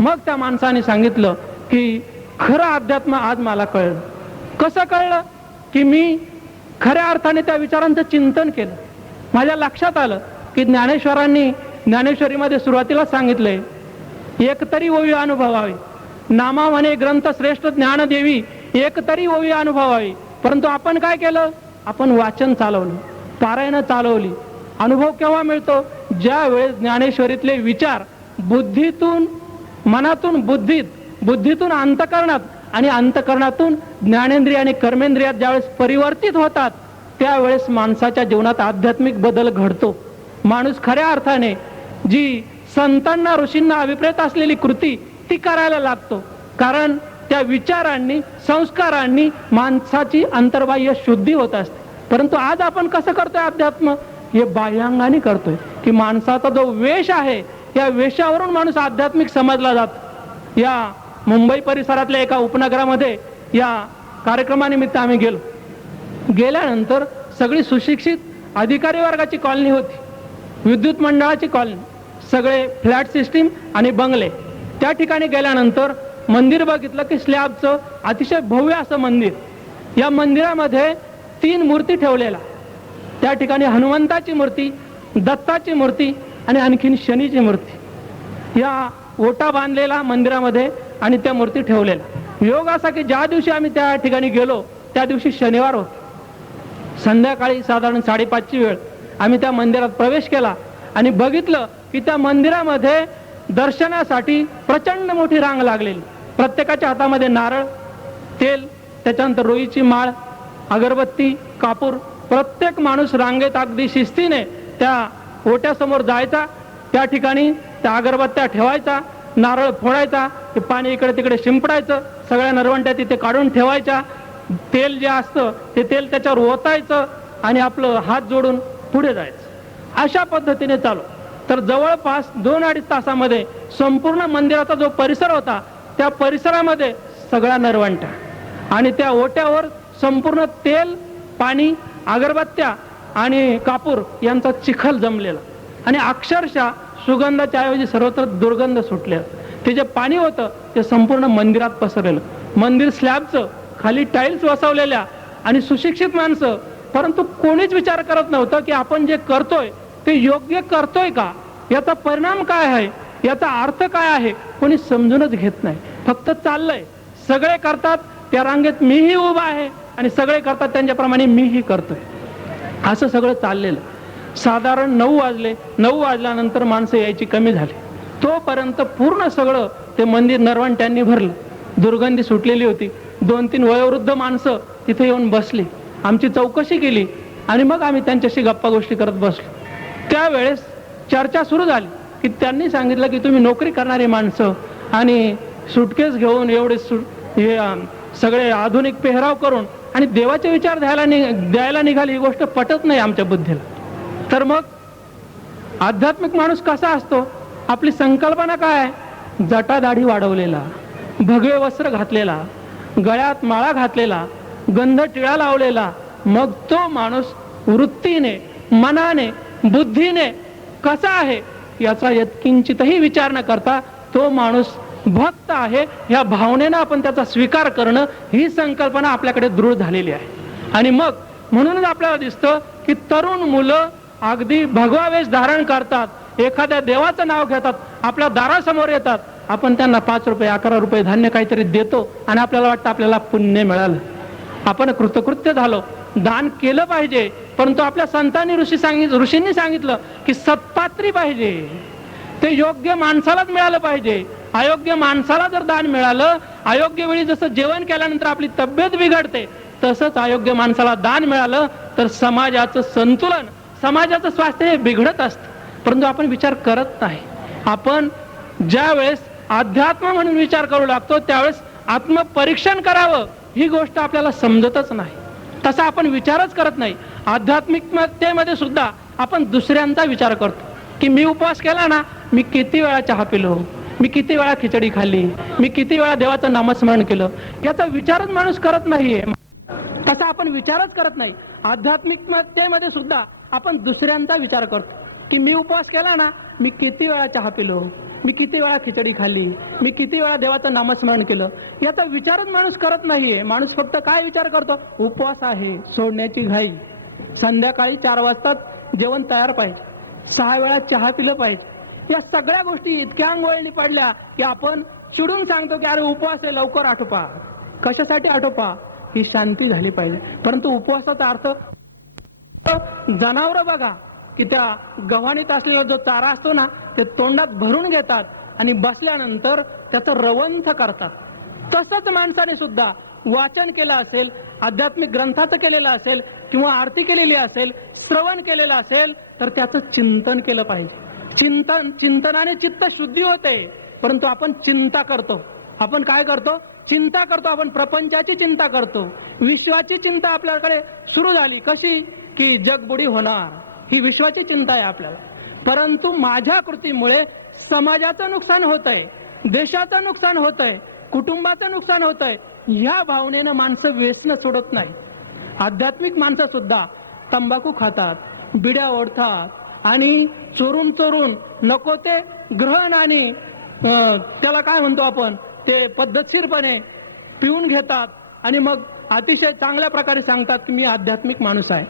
मग त्या माणसाने सांगितलं की खरं अध्यात्म आज मला कळलं. कसं कळलं? की मी खऱ्या अर्थाने त्या विचारांचं चिंतन केलं. माझ्या लक्षात आलं की ज्ञानेश्वरांनी ज्ञानेश्वरीमध्ये सुरुवातीला सांगितलंय एकतरी ओवी अनुभवावी, नामा म्हणे ग्रंथ श्रेष्ठ ज्ञान देवी, एकतरी ओवी अनुभवावी. परंतु आपण काय केलं? आपण वाचन चालवलं, पारायण चालवली. अनुभव केव्हा मिळतो? ज्या वेळेस ज्ञानेश्वरीतले विचार बुद्धीतून मनातून बुद्धीतून अंतकरणात आणि अंतकरणातून ज्ञानेंद्रिय आणि कर्मेंद्रियात ज्यावेळेस परिवर्तित होतात त्यावेळेस माणसाच्या जीवनात आध्यात्मिक बदल घडतो. माणूस खऱ्या अर्थाने जी संतांना ऋषींना अभिप्रेत असलेली कृती ती करायला लागतो. कारण त्या विचारांनी संस्कारांनी माणसाची अंतर्बाह्य शुद्धी होत असते. परंतु आज आपण कसं करतोय अध्यात्म? हे बाह्यांगाने करतोय की माणसाचा जो वेश आहे या वेशावरून माणूस आध्यात्मिक समजला जातो. या मुंबई परिसरातल्या एका उपनगरामध्ये या कार्यक्रमानिमित्त आम्ही गेलो. गेल्यानंतर सगळी सुशिक्षित अधिकारी वर्गाची कॉलनी होती, विद्युत मंडळाची कॉलनी, सगळे फ्लॅट सिस्टीम आणि बंगले. त्या ठिकाणी गेल्यानंतर मंदिर बघितलं की स्लॅबचं अतिशय भव्य असं मंदिर. या मंदिरामध्ये 3 मूर्ती ठेवलेल्या. त्या ठिकाणी हनुमंताची मूर्ती, दत्ताची मूर्ती आणि आणखीन शनीची मूर्ती. या ओटा बांधलेला मंदिरामध्ये आणि त्या मूर्ती ठेवलेल्या. योग असा की ज्या दिवशी आम्ही त्या ठिकाणी गेलो त्या दिवशी शनिवार होता. संध्याकाळी साधारण 5:30ची वेळ आम्ही त्या मंदिरात प्रवेश केला आणि बघितलं की त्या मंदिरामध्ये दर्शनासाठी प्रचंड मोठी रांग लागलेली. प्रत्येकाच्या हातामध्ये नारळ, तेल, त्याच्यानंतर रोईची माळ, अगरबत्ती, कापूर. प्रत्येक माणूस रांगेत अगदी शिस्तीने त्या ओट्यासमोर जायचा, त्या ठिकाणी त्या अगरबत्त्या ठेवायचा, नारळ फोडायचा, ते पाणी इकडे तिकडे शिंपडायचं, सगळ्या नरवंट्या तिथे काढून ठेवायच्या, तेल जे असतं ते तेल त्याच्यावर ओतायचं आणि आपलं हात जोडून पुढे जायचं. अशा पद्धतीने चालू. तर जवळपास 2-2.5 तासामध्ये संपूर्ण मंदिराचा जो परिसर होता त्या परिसरामध्ये सगळ्या नरवंट्या आणि त्या ओट्यावर संपूर्ण तेल, पाणी, अगरबत्त्या आणि कापूर यांचा चिखल जमलेला आणि अक्षरशः सुगंधाच्या ऐवजी सर्वत्र दुर्गंध सुटले. ते जे पाणी होतं ते संपूर्ण मंदिरात पसरलेलं. मंदिर स्लॅबचं, खाली टाईल्स बसवलेल्या आणि सुशिक्षित माणसं, परंतु कोणीच विचार करत नव्हतं की आपण जे करतोय ते योग्य करतोय का, याचा परिणाम काय आहे, याचा अर्थ काय आहे, कोणी समजूनच घेत नाही. फक्त चाललंय, सगळे करतात त्या रांगेत मीही उभा आहे आणि सगळे करतात त्यांच्याप्रमाणे मीही करतोय, असं सगळं चाललेलं. साधारण 9 वाजले. 9 वाजल्यानंतर माणसं यायची कमी झाली. तोपर्यंत पूर्ण सगळं ते मंदिर नरवंट्यांनी भरलं. दुर्गंधी सुटलेली होती. 2-3 वयोवृद्ध माणसं तिथे येऊन बसली. आमची चौकशी केली आणि मग आम्ही त्यांच्याशी गप्पा गोष्टी करत बसलो. त्यावेळेस चर्चा सुरू झाली की त्यांनी सांगितलं की तुम्ही नोकरी करणारी माणसं आणि सुटकेस घेऊन एवढे सगळे आधुनिक पेहराव करून आणि देवाचे विचार द्यायला निघाली, ही गोष्ट पटत नाही आमच्या बुद्धीला. तर मग आध्यात्मिक माणूस कसा असतो, आपली संकल्पना काय आहे, जटादाढी वाढवलेला, भगवे वस्त्र घातलेला, गळ्यात माळा घातलेला, गंध टिळा लावलेला, मग तो माणूस वृत्तीने, मनाने, बुद्धीने कसा आहे याचा यत्किंचितही विचार न करता तो माणूस भक्त आहे या भावनेनं आपण त्याचा स्वीकार करणं, ही संकल्पना आपल्याकडे दृढ झालेली आहे. आणि मग म्हणूनच आपल्याला दिसतं की तरुण मुलं अगदी भगवा वेश धारण करतात, एखाद्या देवाचं नाव घेतात, आपल्या दारासमोर येतात, आपण त्यांना 5 रुपये 11 रुपये धान्य काहीतरी देतो आणि आपल्याला वाटतं आपल्याला पुण्य मिळालं, आपण कृतकृत्य झालो, दान केलं पाहिजे. परंतु आपल्या संतांनी ऋषींनी सांगितलं की सत्पात्री पाहिजे, ते योग्य माणसालाच मिळालं पाहिजे. अयोग्य माणसाला जर दान मिळालं, अयोग्य वेळी जसं जेवण केल्यानंतर आपली तब्येत बिघडते, तसंच अयोग्य माणसाला दान मिळालं तर समाजाचं संतुलन, समाजाचं स्वास्थ्य हे बिघडत असतं. परंतु आपण विचार करत नाही. आपण ज्या वेळेस अध्यात्म म्हणून विचार करू लागतो त्यावेळेस आत्मपरीक्षण करावं ही गोष्ट आपल्याला समजतच नाही. तसा आपण विचारच करत नाही. आध्यात्मिकतेमध्ये सुद्धा आपण दुसऱ्यांचा विचार करतो की मी उपवास केला ना, मी किती वेळा चहा पिलो, मी किती वेळा खिचडी खाल्ली, मी किती वेळा देवाचं नामस्मरण केलं, याचा विचारच माणूस करत नाहीये. तसा आपण विचारच करत नाही. आध्यात्मिकतेमध्ये सुद्धा आपण दुसऱ्यांचा विचार करतो की मी उपवास केला ना, मी किती वेळा चहा पिलो, मी किती वेळा खिचडी खाल्ली, मी किती वेळा देवाचं नामस्मरण केलं, याचा विचारच माणूस करत नाहीये. माणूस फक्त काय विचार करतो, उपवास आहे, सोडण्याची घाई, संध्याकाळी 4 वाजता जेवण तयार पाहिजे, 6 वेळा चहा पिलं पाहिजे. या सगळ्या गोष्टी इतक्या अंगवळणी पडल्या की आपण चिडून सांगतो की अरे उपवास आहे, लवकर आटोपा. कशासाठी आटोपा, ही शांती झाली पाहिजे. परंतु उपवासाचा अर्थ, जनावर बघा की त्या गव्हाणीत असलेला जो चारा असतो ना, ते तोंडात भरून घेतात आणि बसल्यानंतर त्याचं रवंथ करतात. तसंच माणसाने सुद्धा वाचन केलं असेल, आध्यात्मिक ग्रंथाचं केलेलं असेल किंवा आरती केलेली असेल, श्रवण केलेलं असेल, तर त्याचं चिंतन केलं पाहिजे. चिंतनाने चित्त शुद्धी होते. परंतु आपण चिंता करतो. आपण काय करतो, चिंता करतो. आपण प्रपंचाची चिंता करतो, विश्वाची चिंता आपल्याकडे सुरू झाली. कशी की जगबुडी होणार, ही विश्वाची चिंता आहे आपल्याला. परंतु माझ्या कृतीमुळे समाजाचं नुकसान होत आहे, देशाचं नुकसान होत आहे, कुटुंबाचं नुकसान होत आहे, ह्या भावनेनं माणसं व्यसनं सोडत नाही. आध्यात्मिक माणसं सुद्धा तंबाखू खातात, बिड्या ओढतात आणि चोरून चोरून नको ते ग्रहण आणि त्याला काय म्हणतो आपण, ते पद्धतशीरपणे पिऊन घेतात आणि मग अतिशय चांगल्या प्रकारे सांगतात की मी आध्यात्मिक माणूस आहे.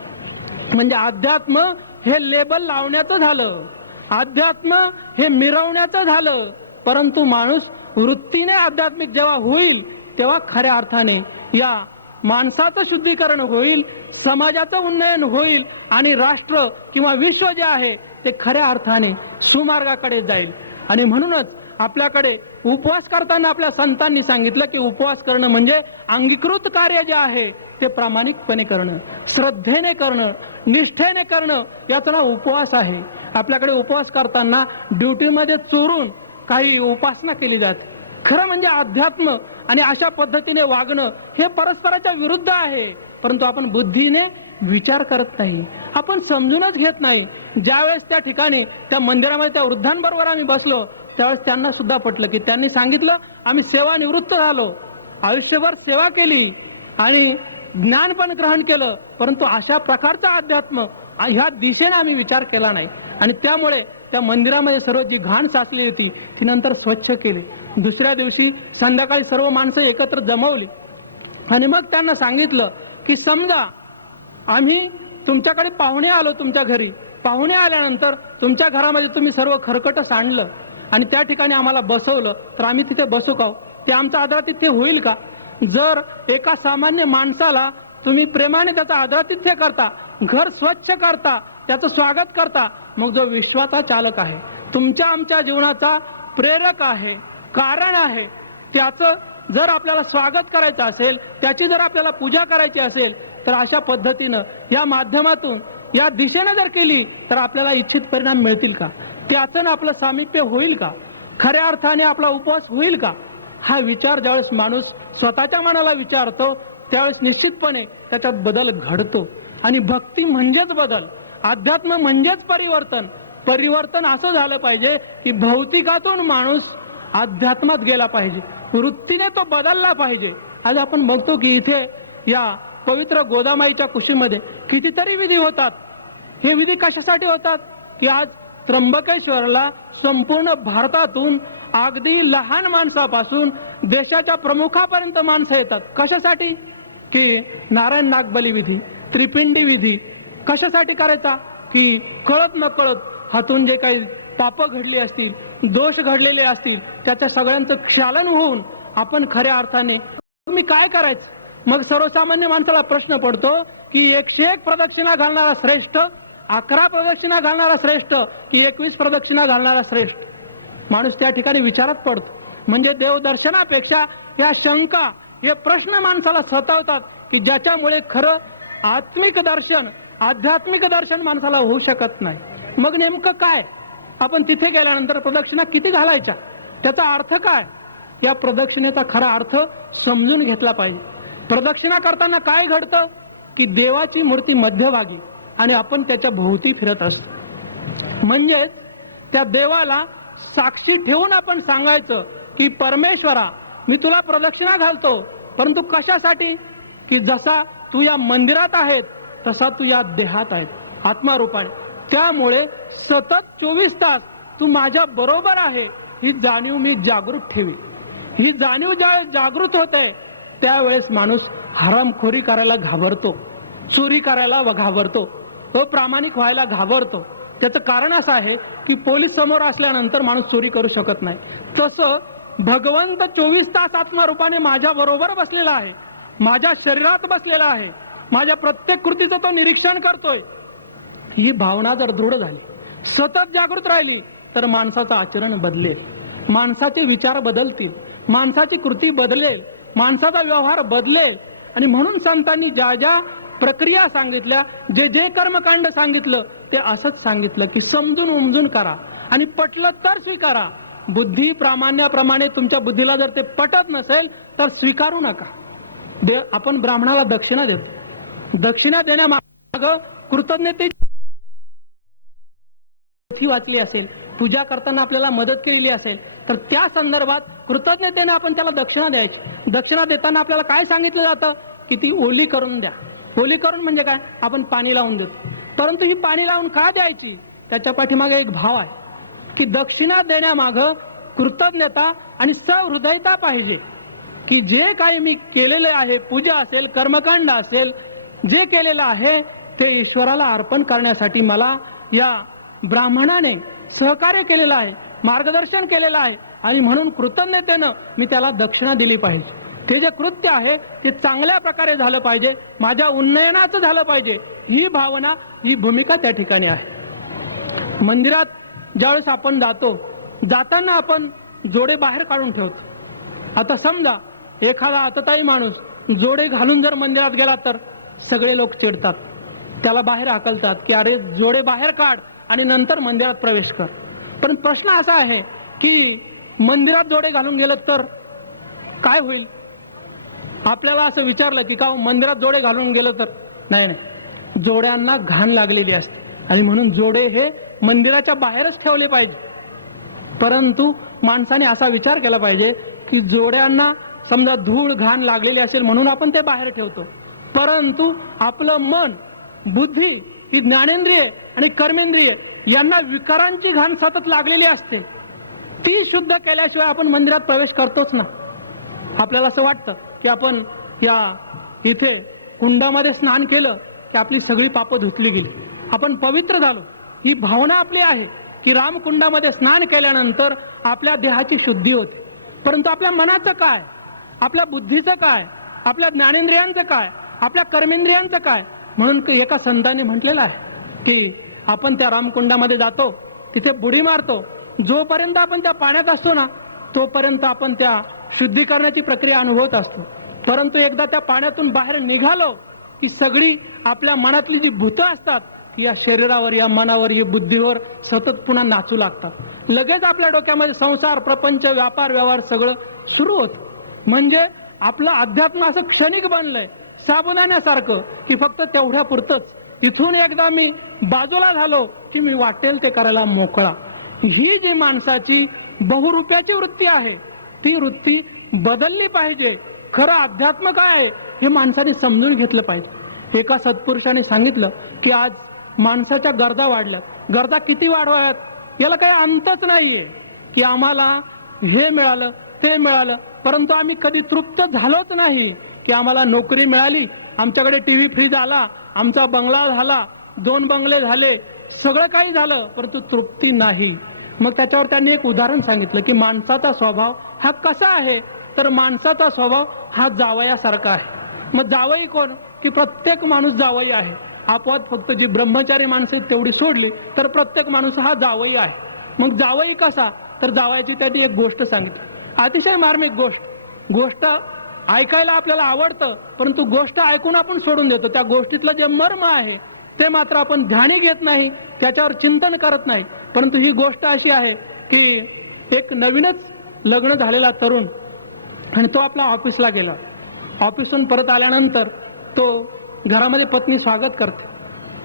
म्हणजे अध्यात्म हे लेबल लावण्याचं झालं, अध्यात्म हे मिरवण्याचं झालं. परंतु माणूस वृत्तीने आध्यात्मिक जेव्हा होईल तेव्हा खऱ्या अर्थाने या माणसाचं शुद्धीकरण होईल, समाजाचं उन्नयन होईल आणि राष्ट्र किंवा विश्व जे आहे ते खऱ्या अर्थाने सुमार्गाकडे जाईल. आणि म्हणूनच आपल्याकडे उपवास करताना आपल्या संतांनी सांगितलं की उपवास करणं म्हणजे अंगीकृत कार्य जे आहे ते प्रामाणिकपणे करणं, श्रद्धेने करणं, निष्ठेने करणं, याचा नाव उपवास आहे. आपल्याकडे उपवास करताना ड्युटीमध्ये चोरून काही उपासना केली जाते. खरं म्हणजे अध्यात्म आणि अशा पद्धतीने वागणं हे परस्पराच्या विरुद्ध आहे. परंतु आपण बुद्धीने विचार करत नाही, आपण समजूनच घेत नाही. ज्यावेळेस त्या ठिकाणी त्या मंदिरामध्ये त्या वृद्धांबरोबर आम्ही बसलो त्यावेळेस त्यांना सुद्धा पटलं की त्यांनी सांगितलं आम्ही सेवानिवृत्त झालो, आयुष्यभर सेवा केली आणि ज्ञान पण ग्रहण केलं, परंतु अशा प्रकारचा अध्यात्म ह्या दिशेने आम्ही विचार केला नाही. आणि त्यामुळे त्या मंदिरामध्ये सर्व जी घाण साचली होती ती नंतर स्वच्छ केली. दुसऱ्या दिवशी संध्याकाळी सर्व माणसं एकत्र जमवली आणि मग त्यांना सांगितलं की समजा आम्ही तुमच्याकडे पाहुणे आलो, तुमच्या घरी पाहुणे आल्यानंतर तुमच्या घरामध्ये तुम्ही सर्व खरकट सांडलं आणि त्या ठिकाणी आम्हाला बसवलं तर आम्ही तिथे बसू का? ते आमचा आदरातिथ्य होईल का? जर एका सामान्य माणसाला तुम्ही प्रेमाने त्याचा आदरातिथ्य करता, घर स्वच्छ करता, त्याचं स्वागत करता, मग जो विश्वाचा चालक आहे, तुमच्या आमच्या जीवनाचा प्रेरक आहे, कारण आहे, त्याचं जर आपल्याला स्वागत करायचं असेल, त्याची जर आपल्याला पूजा करायची असेल तर अशा पद्धतीनं या माध्यमातून या दिशेने जर केली तर आपल्याला इच्छित परिणाम मिळतील का? त्याचं आपलं सामिप्य होईल का? खऱ्या अर्थाने आपला उपवास होईल का? हा विचार ज्यावेळेस माणूस स्वतःच्या मनाला विचारतो त्यावेळेस निश्चितपणे त्याच्यात बदल घडतो. आणि भक्ती म्हणजेच बदल, अध्यात्म म्हणजेच परिवर्तन. परिवर्तन असं झालं पाहिजे की भौतिकातून माणूस अध्यात्मात गेला पाहिजे, वृत्तीने तो बदलला पाहिजे. आज आपण बघतो की इथे या पवित्र गोदामाईच्या कुशीमध्ये कितीतरी विधी होतात. हे विधी कशासाठी होतात की आज त्र्यंबकेश्वरला संपूर्ण भारतातून अगदी लहान माणसापासून देशाच्या प्रमुखापर्यंत माणसं येतात. कशासाठी? की नारायण नागबली विधी, त्रिपिंडी विधी कशासाठी करायचा? की कळत न कळत हातून जे काही पाप घडली असतील, दोष घडलेले असतील, त्याच्या सगळ्यांचं क्षालन होऊन आपण खऱ्या अर्थाने तुम्ही काय करायचं? मग सर्वसामान्य माणसाला प्रश्न पडतो की 101 प्रदक्षिणा घालणारा श्रेष्ठ, 11 प्रदक्षिणा घालणारा श्रेष्ठ की 21 प्रदक्षिणा घालणारा श्रेष्ठ? माणूस त्या ठिकाणी विचारात पडतो. म्हणजे देवदर्शनापेक्षा या शंका, हे प्रश्न माणसाला सतावतात की ज्याच्यामुळे खरं आत्मिक दर्शन, आध्यात्मिक दर्शन माणसाला होऊ शकत नाही. मग नेमकं काय? आपण तिथे गेल्यानंतर प्रदक्षिणा किती घालायच्या, त्याचा अर्थ काय? या प्रदक्षिणेचा खरा अर्थ समजून घेतला पाहिजे. प्रदक्षिणा करताना काय घडतं की देवाची मूर्ती मध्यभागी आणि आपण त्याच्या भोवती फिरत असतो. म्हणजे त्या देवाला साक्षी ठेवून आपण सांगायचं की परमेश्वरा मी तुला प्रदक्षिणा घालतो, परंतु कशासाठी? की जसा तू या मंदिरात आहेत तसा तू या देहात आहे आत्मारूपाने. त्यामुळे सतत 24 तास तू माझ्या बरोबर आहे ही जाणीव मी जागृत ठेवी. ही जाणीव ज्यावेळेस जागृत होते त्यावेळेस माणूस हरामखोरी करायला घाबरतो, चोरी करायला घाबरतो, अप्रामाणिक व्हायला घाबरतो. त्याचं कारण असं आहे की पोलीस समोर असल्यानंतर माणूस चोरी करू शकत नाही. तसं भगवंत 24 तास आत्मारूपाने माझ्या बरोबर बसलेला आहे, माझ्या शरीरात बसलेला आहे, माझ्या प्रत्येक कृतीचं तो निरीक्षण करतोय. ही भावना जर दृढ झाली, सतत जागृत राहिली तर माणसाचं आचरण बदलेल, माणसाचे विचार बदलतील, माणसाची कृती बदलेल, माणसाचा व्यवहार बदलेल. आणि म्हणून संतांनी ज्या ज्या प्रक्रिया सांगितल्या, जे जे कर्मकांड सांगितलं ते असंच सांगितलं की समजून उमजून करा आणि पटलं तर स्वीकारा. बुद्धी प्रामाण्याप्रमाणे तुमच्या बुद्धीला जर ते पटत नसेल तर स्वीकारू नका. आपण ब्राह्मणाला दक्षिणा देतो, दक्षिणा देण्यामागं कृतज्ञतेची वाचली असेल, पूजा करताना आपल्याला मदत केलेली असेल तर त्या संदर्भात कृतज्ञतेने आपण त्याला दक्षिणा द्यायची. दक्षिणा देताना आपल्याला काय सांगितलं जातं की ती ओली करून द्या. ओली करून म्हणजे काय? आपण पाणी लावून देतो, परंतु ही पाणी लावून का द्यायची? त्याच्या पाठीमागे एक भाव आहे की दक्षिणा देण्यामागं कृतज्ञता आणि सहृदयता पाहिजे. की जे काही मी केलेले आहे, पूजा असेल, कर्मकांड असेल, जे केलेलं आहे ते ईश्वराला अर्पण करण्यासाठी मला या ब्राह्मणाने सहकार्य केलेलं आहे, मार्गदर्शन केलेलं आहे आणि म्हणून कृतज्ञतेनं मी त्याला दक्षिणा दिली पाहिजे. ते जे कृत्य आहे ते चांगल्या प्रकारे झालं पाहिजे, माझ्या उन्नयनाचं झालं पाहिजे. ही भावना, ही भूमिका त्या ठिकाणी आहे. मंदिरात ज्यावेळेस आपण जातो, जाताना आपण जोडे बाहेर काढून ठेवतो. आता समजा एखादा आतताई माणूस जोडे घालून जर मंदिरात गेला तर सगळे लोक चिडतात, त्याला बाहेर हाकलतात की अरे जोडे बाहेर काढ आणि नंतर मंदिरात प्रवेश कर. पण प्रश्न असा आहे की मंदिरात जोडे घालून गेलं तर काय होईल? आपल्याला असं विचारलं की का मंदिरात जोडे घालून गेलं तर? नाही नाही, जोड्यांना घाण लागलेली असते आणि म्हणून जोडे हे मंदिराच्या बाहेरच ठेवले पाहिजे. परंतु माणसाने असा विचार केला पाहिजे की जोड्यांना समजा धूळ घाण लागलेली असेल म्हणून आपण ते बाहेर ठेवतो, परंतु आपलं मन, बुद्धी, ही ज्ञानेंद्रिय आणि कर्मेंद्रिय यांना विकारांची घाण सतत लागलेली असते. ती शुद्ध केल्याशिवाय आपण मंदिरात प्रवेश करतोच ना. आपल्याला असं वाटतं की आपण या इथे कुंडामध्ये स्नान केलं की आपली सगळी पापं धुतली गेली, आपण पवित्र झालो. ही भावना आपली आहे की रामकुंडामध्ये स्नान केल्यानंतर आपल्या देहाची शुद्धी होते. परंतु आपल्या मनाचं काय, आपल्या बुद्धीचं काय, आपल्या ज्ञानेंद्रियांचं काय, आपल्या कर्मेंद्रियांचं काय? म्हणून एका संतांनी म्हटलेलं आहे की आपण त्या रामकुंडामध्ये जातो, तिथे बुडी मारतो, जोपर्यंत आपण त्या पाण्यात असतो ना तोपर्यंत आपण त्या शुद्धीकरणाची प्रक्रिया अनुभवत असतो. परंतु एकदा त्या पाण्यातून बाहेर निघालो की सगळी आपल्या मनातली जी भूतं असतात या शरीरावर, या मनावर, या बुद्धीवर सतत पुन्हा नाचू लागतात. लगेच आपल्या डोक्यामध्ये संसार, प्रपंच, व्यापार, व्यवहार सगळं सुरू होतं. म्हणजे आपलं अध्यात्म असं क्षणिक बनलंय, साबुदाण्यासारखं, की फक्त तेवढ्या पुरतच. इथून एकदा मी बाजूला झालो की मी वाटेल ते करायला मोकळा. ही जी माणसाची बहुरूप्याची वृत्ती आहे ती वृत्ती बदलली पाहिजे. खरं अध्यात्म काय आहे हे माणसाने समजून घेतलं पाहिजे. एका सत्पुरुषाने सांगितलं की आज माणसाच्या गरजा वाढल्यात. गरजा किती वाढवाव्यात याला काही अंतच नाहीये की आम्हाला हे मिळालं ते मिळालं, परंतु आम्ही कधी तृप्त झालोच नाही. की आम्हाला नोकरी मिळाली, आमच्याकडे टीव्ही फ्रीज आला, आमचा बंगला झाला, 2 बंगले झाले, सगळं काही झालं, परंतु तृप्ती नाही. मग त्याच्यावर त्यांनी एक उदाहरण सांगितलं की माणसाचा स्वभाव हा कसा आहे, तर माणसाचा स्वभाव हा जावयासारखा आहे. मग जावई कोण? की प्रत्येक माणूस जावई आहे. अपवाद फक्त जी ब्रह्मचारी माणसं तेवढी सोडली तर प्रत्येक माणूस हा जावई आहे. मग जावई कसा? तर जावयाची त्यांनी एक गोष्ट सांगितली, अतिशय मार्मिक गोष्ट. गोष्ट ऐकायला आपल्याला आवडतं, परंतु गोष्ट ऐकून आपण सोडून देतो. त्या गोष्टीतलं जे मर्म आहे ते मात्र आपण ध्यानी घेत नाही, त्याच्यावर चिंतन करत नाही. परंतु ही गोष्ट अशी आहे की एक नवीनच लग्न झालेला तरुण आणि तो आपला ऑफिसला गेला. ऑफिसहून परत आल्यानंतर तो घरामध्ये पत्नी स्वागत करते,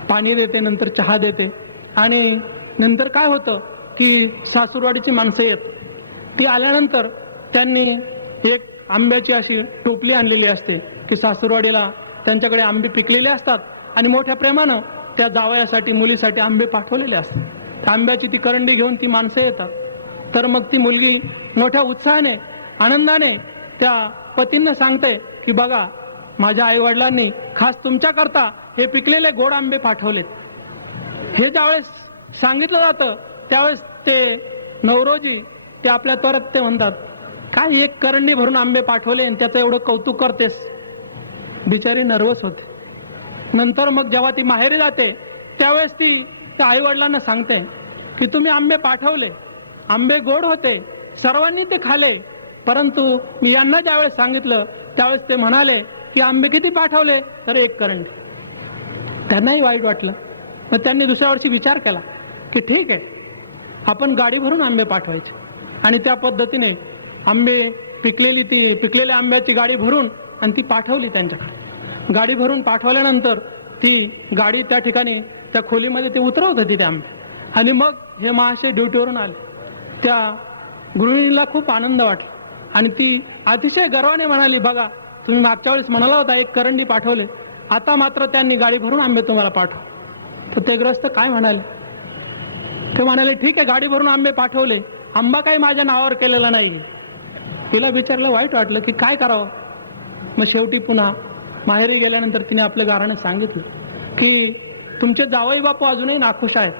पाणी देते, नंतर चहा देते. आणि नंतर काय होतं की सासूरवाडीची माणसं येत. ती आल्यानंतर त्यांनी एक आंब्याची अशी टोपली आणलेली असते की सासूरवाडीला त्यांच्याकडे आंबे पिकलेले असतात आणि मोठ्या प्रेमानं त्या जावयासाठी, मुलीसाठी आंबे पाठवलेले असतात. आंब्याची ती करंडी घेऊन ती माणसं येतात. तर मग ती मुलगी मोठ्या उत्साहाने, आनंदाने त्या पतींना सांगते की बघा, माझ्या आई वडिलांनी खास तुमच्याकरता हे पिकलेले गोड आंबे पाठवलेत. हे ज्यावेळेस सांगितलं जातं त्यावेळेस ते नवरोजी ते आपल्या त्वरात ते म्हणतात, काय एक करंडी भरून आंबे पाठवले आणि त्याचं एवढं कौतुक करतेस? बिचारी नर्वस होते. नंतर मग जेव्हा ती माहेरी जाते त्यावेळेस ती त्या आई वडिलांना सांगते की तुम्ही आंबे पाठवले, आंबे गोड होते, सर्वांनी ते खाले, परंतु मी यांना ज्यावेळेस सांगितलं त्यावेळेस ते म्हणाले की आंबे किती पाठवले? तर 1 करंडी. त्यांनाही वाईट वाटलं. मग त्यांनी दुसऱ्या वर्षी विचार केला की ठीक आहे, आपण गाडी भरून आंबे पाठवायचे. आणि त्या पद्धतीने आंबे पिकलेल्या आंब्याची गाडी भरून आणि ती पाठवली त्यांच्याकडे. गाडी भरून पाठवल्यानंतर ती गाडी त्या ठिकाणी त्या खोलीमध्ये ते उतरवत होती ते आंबे. आणि मग हे महाशय ड्युटीवरून आले. त्या गृहिणीला खूप आनंद वाटला आणि ती अतिशय गर्वाने म्हणाली, बघा तुम्ही मागच्या वेळेस म्हणाला होता 1 करंडी पाठवले, आता मात्र त्यांनी गाडी भरून आंबे तुम्हाला पाठव. तर ते ग्रस्त काय म्हणाले? ते म्हणाले ठीक आहे, गाडी भरून आंबे पाठवले, आंबा काही माझ्या नावावर केलेला नाही. तिला विचारलं, वाईट वाटलं की काय करावं. मग शेवटी पुन्हा माहेरी गेल्यानंतर तिने आपल्या गाराने सांगितलं की तुमचे जावई बापू अजूनही नाखुश आहेत.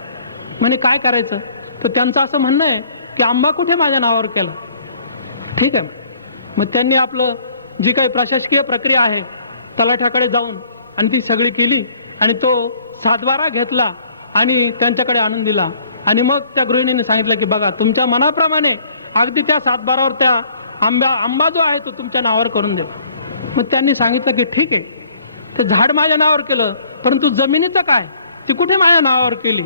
म्हणे काय करायचं? तर त्यांचं असं म्हणणं आहे की आंबा कुठे माझ्या नावावर केला. ठीक आहे. मग त्यांनी आपलं जी काही प्रशासकीय प्रक्रिया आहे तलाठ्याकडे जाऊन आणि ती सगळी केली आणि तो 7/12 घेतला आणि त्यांच्याकडे आणून दिला. आणि मग त्या गृहिणीने सांगितलं की बघा, तुमच्या मनाप्रमाणे अगदी त्या 7/12वर त्या आंबा जो आहे तो तुमच्या नावावर करून द्या. मग त्यांनी सांगितलं की ठीक आहे, ते झाड माझ्या नावावर केलं, परंतु जमिनीचं काय, ती कुठे माझ्या नावावर केली.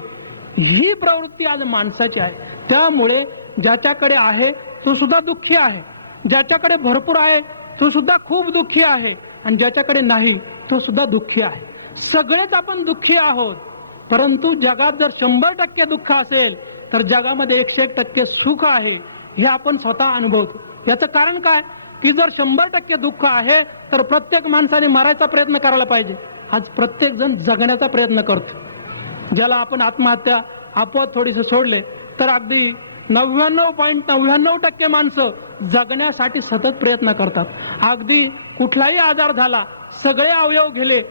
ही प्रवृत्ती आज माणसाची आहे. त्यामुळे ज्याच्याकडे आहे तो सुद्धा दुःखी आहे, ज्याच्याकडे भरपूर आहे तो सुद्धा खूप दुःखी आहे, आणि ज्याच्याकडे नाही तो सुद्धा दुःखी आहे. सगळेच आपण दुःखी आहोत. परंतु जगात जर 100% दुःख असेल तर जगामध्ये 101% सुख आहे, हे आपण स्वतः अनुभवतो. याचं कारण काय की जर 100% दुःख आहे तर प्रत्येक माणसाने मरायचा प्रयत्न करायला पाहिजे. आज प्रत्येक जण जगण्याचा प्रयत्न करतो. ज्याला आपण आत्महत्या अपवाद थोडीसे सोडले तर अगदी 99.99% माणसं जगण्यासाठी सतत प्रयत्न करतात. अगदी कुठलाही आजार झाला, सगळे अवयव गेले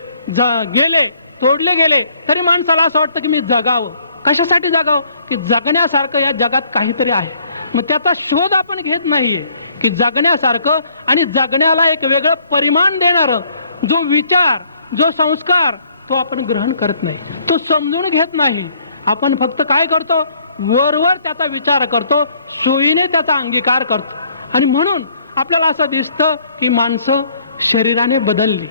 तोडले गेले तरी माणसाला असं वाटतं की मी जगावं. कशासाठी जगावं की जगण्यासारखं या जगात काहीतरी आहे. मग त्याचा शोध आपण घेत नाहीये की जगण्यासारखं आणि जगण्याला एक वेगळं परिमाण देणारं जो विचार, जो संस्कार तो आपण ग्रहण करत नाही, तो समजून घेत नाही. आपण फक्त काय करतो, वरवर त्याचा विचार करतो, सोयीने त्याचा अंगीकार करतो. आणि म्हणून आपल्याला असं दिसतं की माणसं शरीराने बदलली,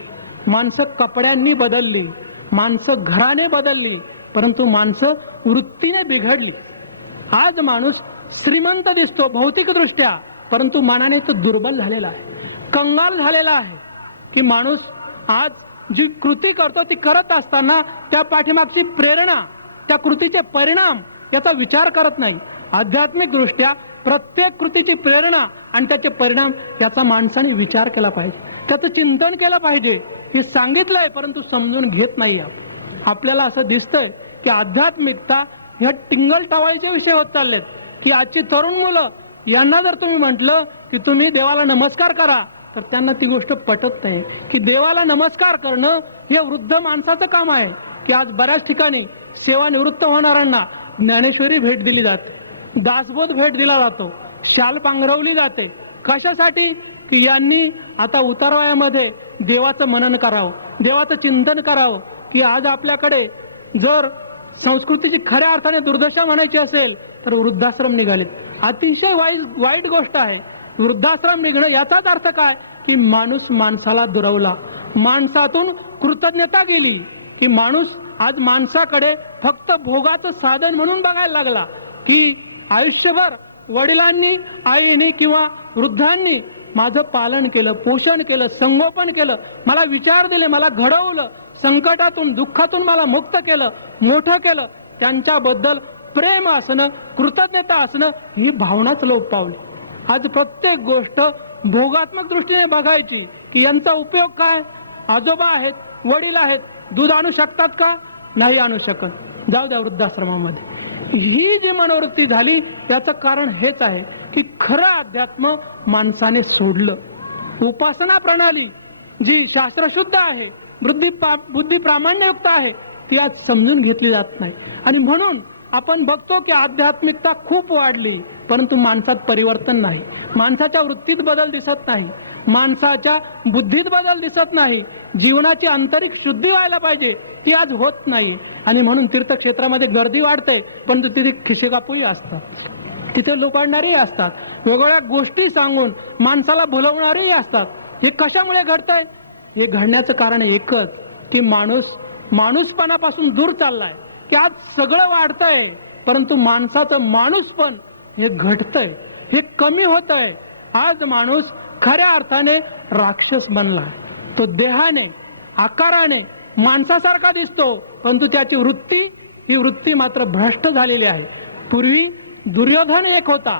माणसं कपड्यांनी बदलली, माणसं घराने बदलली, परंतु माणसं वृत्तीने बिघडली. आज माणूस श्रीमंत दिसतो भौतिकदृष्ट्या, परंतु मनाने तो दुर्बल झालेला आहे, कंगाल झालेला आहे. की माणूस आज जी कृती करतो ती करत असताना त्या पाठीमागची प्रेरणा, त्या कृतीचे परिणाम याचा विचार करत नाही. आध्यात्मिक दृष्ट्या प्रत्येक कृतीची प्रेरणा आणि त्याचे परिणाम याचा माणसाने विचार केला पाहिजे, त्याचं चिंतन केलं पाहिजे. हे सांगितलंय परंतु समजून घेत नाही. आपल्याला असं दिसतंय की आध्यात्मिकता ह्या टिंगल टावाळीचे विषय होत चाललेत. की आजची तरुण मुलं यांना जर तुम्ही म्हटलं की तुम्ही देवाला नमस्कार करा तर त्यांना ती गोष्ट पटत नाही. की देवाला नमस्कार करणं हे वृद्ध माणसाचं काम आहे. की आज बऱ्याच ठिकाणी सेवानिवृत्त होणाऱ्यांना ज्ञानेश्वरी भेट दिली जाते, दासबोध भेट दिला जातो, शाल पांघरवली जाते. कशासाठी की यांनी आता उतारवयामध्ये देवाचं मनन करावं, देवाचं चिंतन करावं. की आज आपल्याकडे जर संस्कृतीची खऱ्या अर्थाने दुर्दशा म्हणायची असेल तर वृद्धाश्रम निघालेत. अतिशय वाईट गोष्ट आहे वृद्धाश्रम निघणं. याचाच अर्थ काय की माणूस माणसाला दुरावला, माणसातून कृतज्ञता गेली. की माणूस आज माणसाकडे फक्त भोगाचं साधन म्हणून बघायला लागला. की आयुष्यभर वडिलांनी, आईने किंवा वृद्धांनी माझं पालन केलं, पोषण केलं, संगोपन केलं, मला विचार दिले, मला घडवलं, संकटातून दुःखातून मला मुक्त केलं, मोठं केलं. त्यांच्याबद्दल प्रेम असणं, कृतज्ञता असणं ही भावनाच लोप पावली. आज प्रत्येक गोष्ट भोगात्मक दृष्टीने बघायची. की यांचा उपयोग काय, आजोबा आहेत, वडील आहेत, दूध आणू शकतात का, नाही आणू शकत, जाऊ द्या वृद्धाश्रमामध्ये. ही जी मनोवृत्ती झाली याचं कारण हेच आहे की खरं अध्यात्म माणसाने सोडलं. उपासना प्रणाली जी शास्त्रशुद्ध आहे, बुद्धी प्रामाण्ययुक्त आहे, ती आज समजून घेतली जात नाही. आणि म्हणून आपण बघतो की आध्यात्मिकता खूप वाढली परंतु माणसात परिवर्तन नाही, माणसाच्या वृत्तीत बदल दिसत नाही, माणसाच्या बुद्धीत बदल दिसत नाही. जीवनाची आंतरिक शुद्धी व्हायला पाहिजे ती आज होत नाही. आणि म्हणून तीर्थक्षेत्रामध्ये गर्दी वाढते परंतु तिथे खिसेकापूही असतात, तिथे लुबाडणारेही असतात, वेगवेगळ्या गोष्टी सांगून माणसाला भुलवणारेही असतात. हे कशामुळे घडतंय, हे घडण्याचं कारण एकच की माणूसपणापासून दूर चाललाय. की आज सगळं वाढतंय परंतु माणसाचं माणूसपण हे घटतंय, हे कमी होतंय. आज माणूस खऱ्या अर्थाने राक्षस बनला. तो देहाने, आकाराने माणसासारखा दिसतो परंतु त्याची ही वृत्ती मात्र भ्रष्ट झालेली आहे. पूर्वी दुर्योधन एक होता,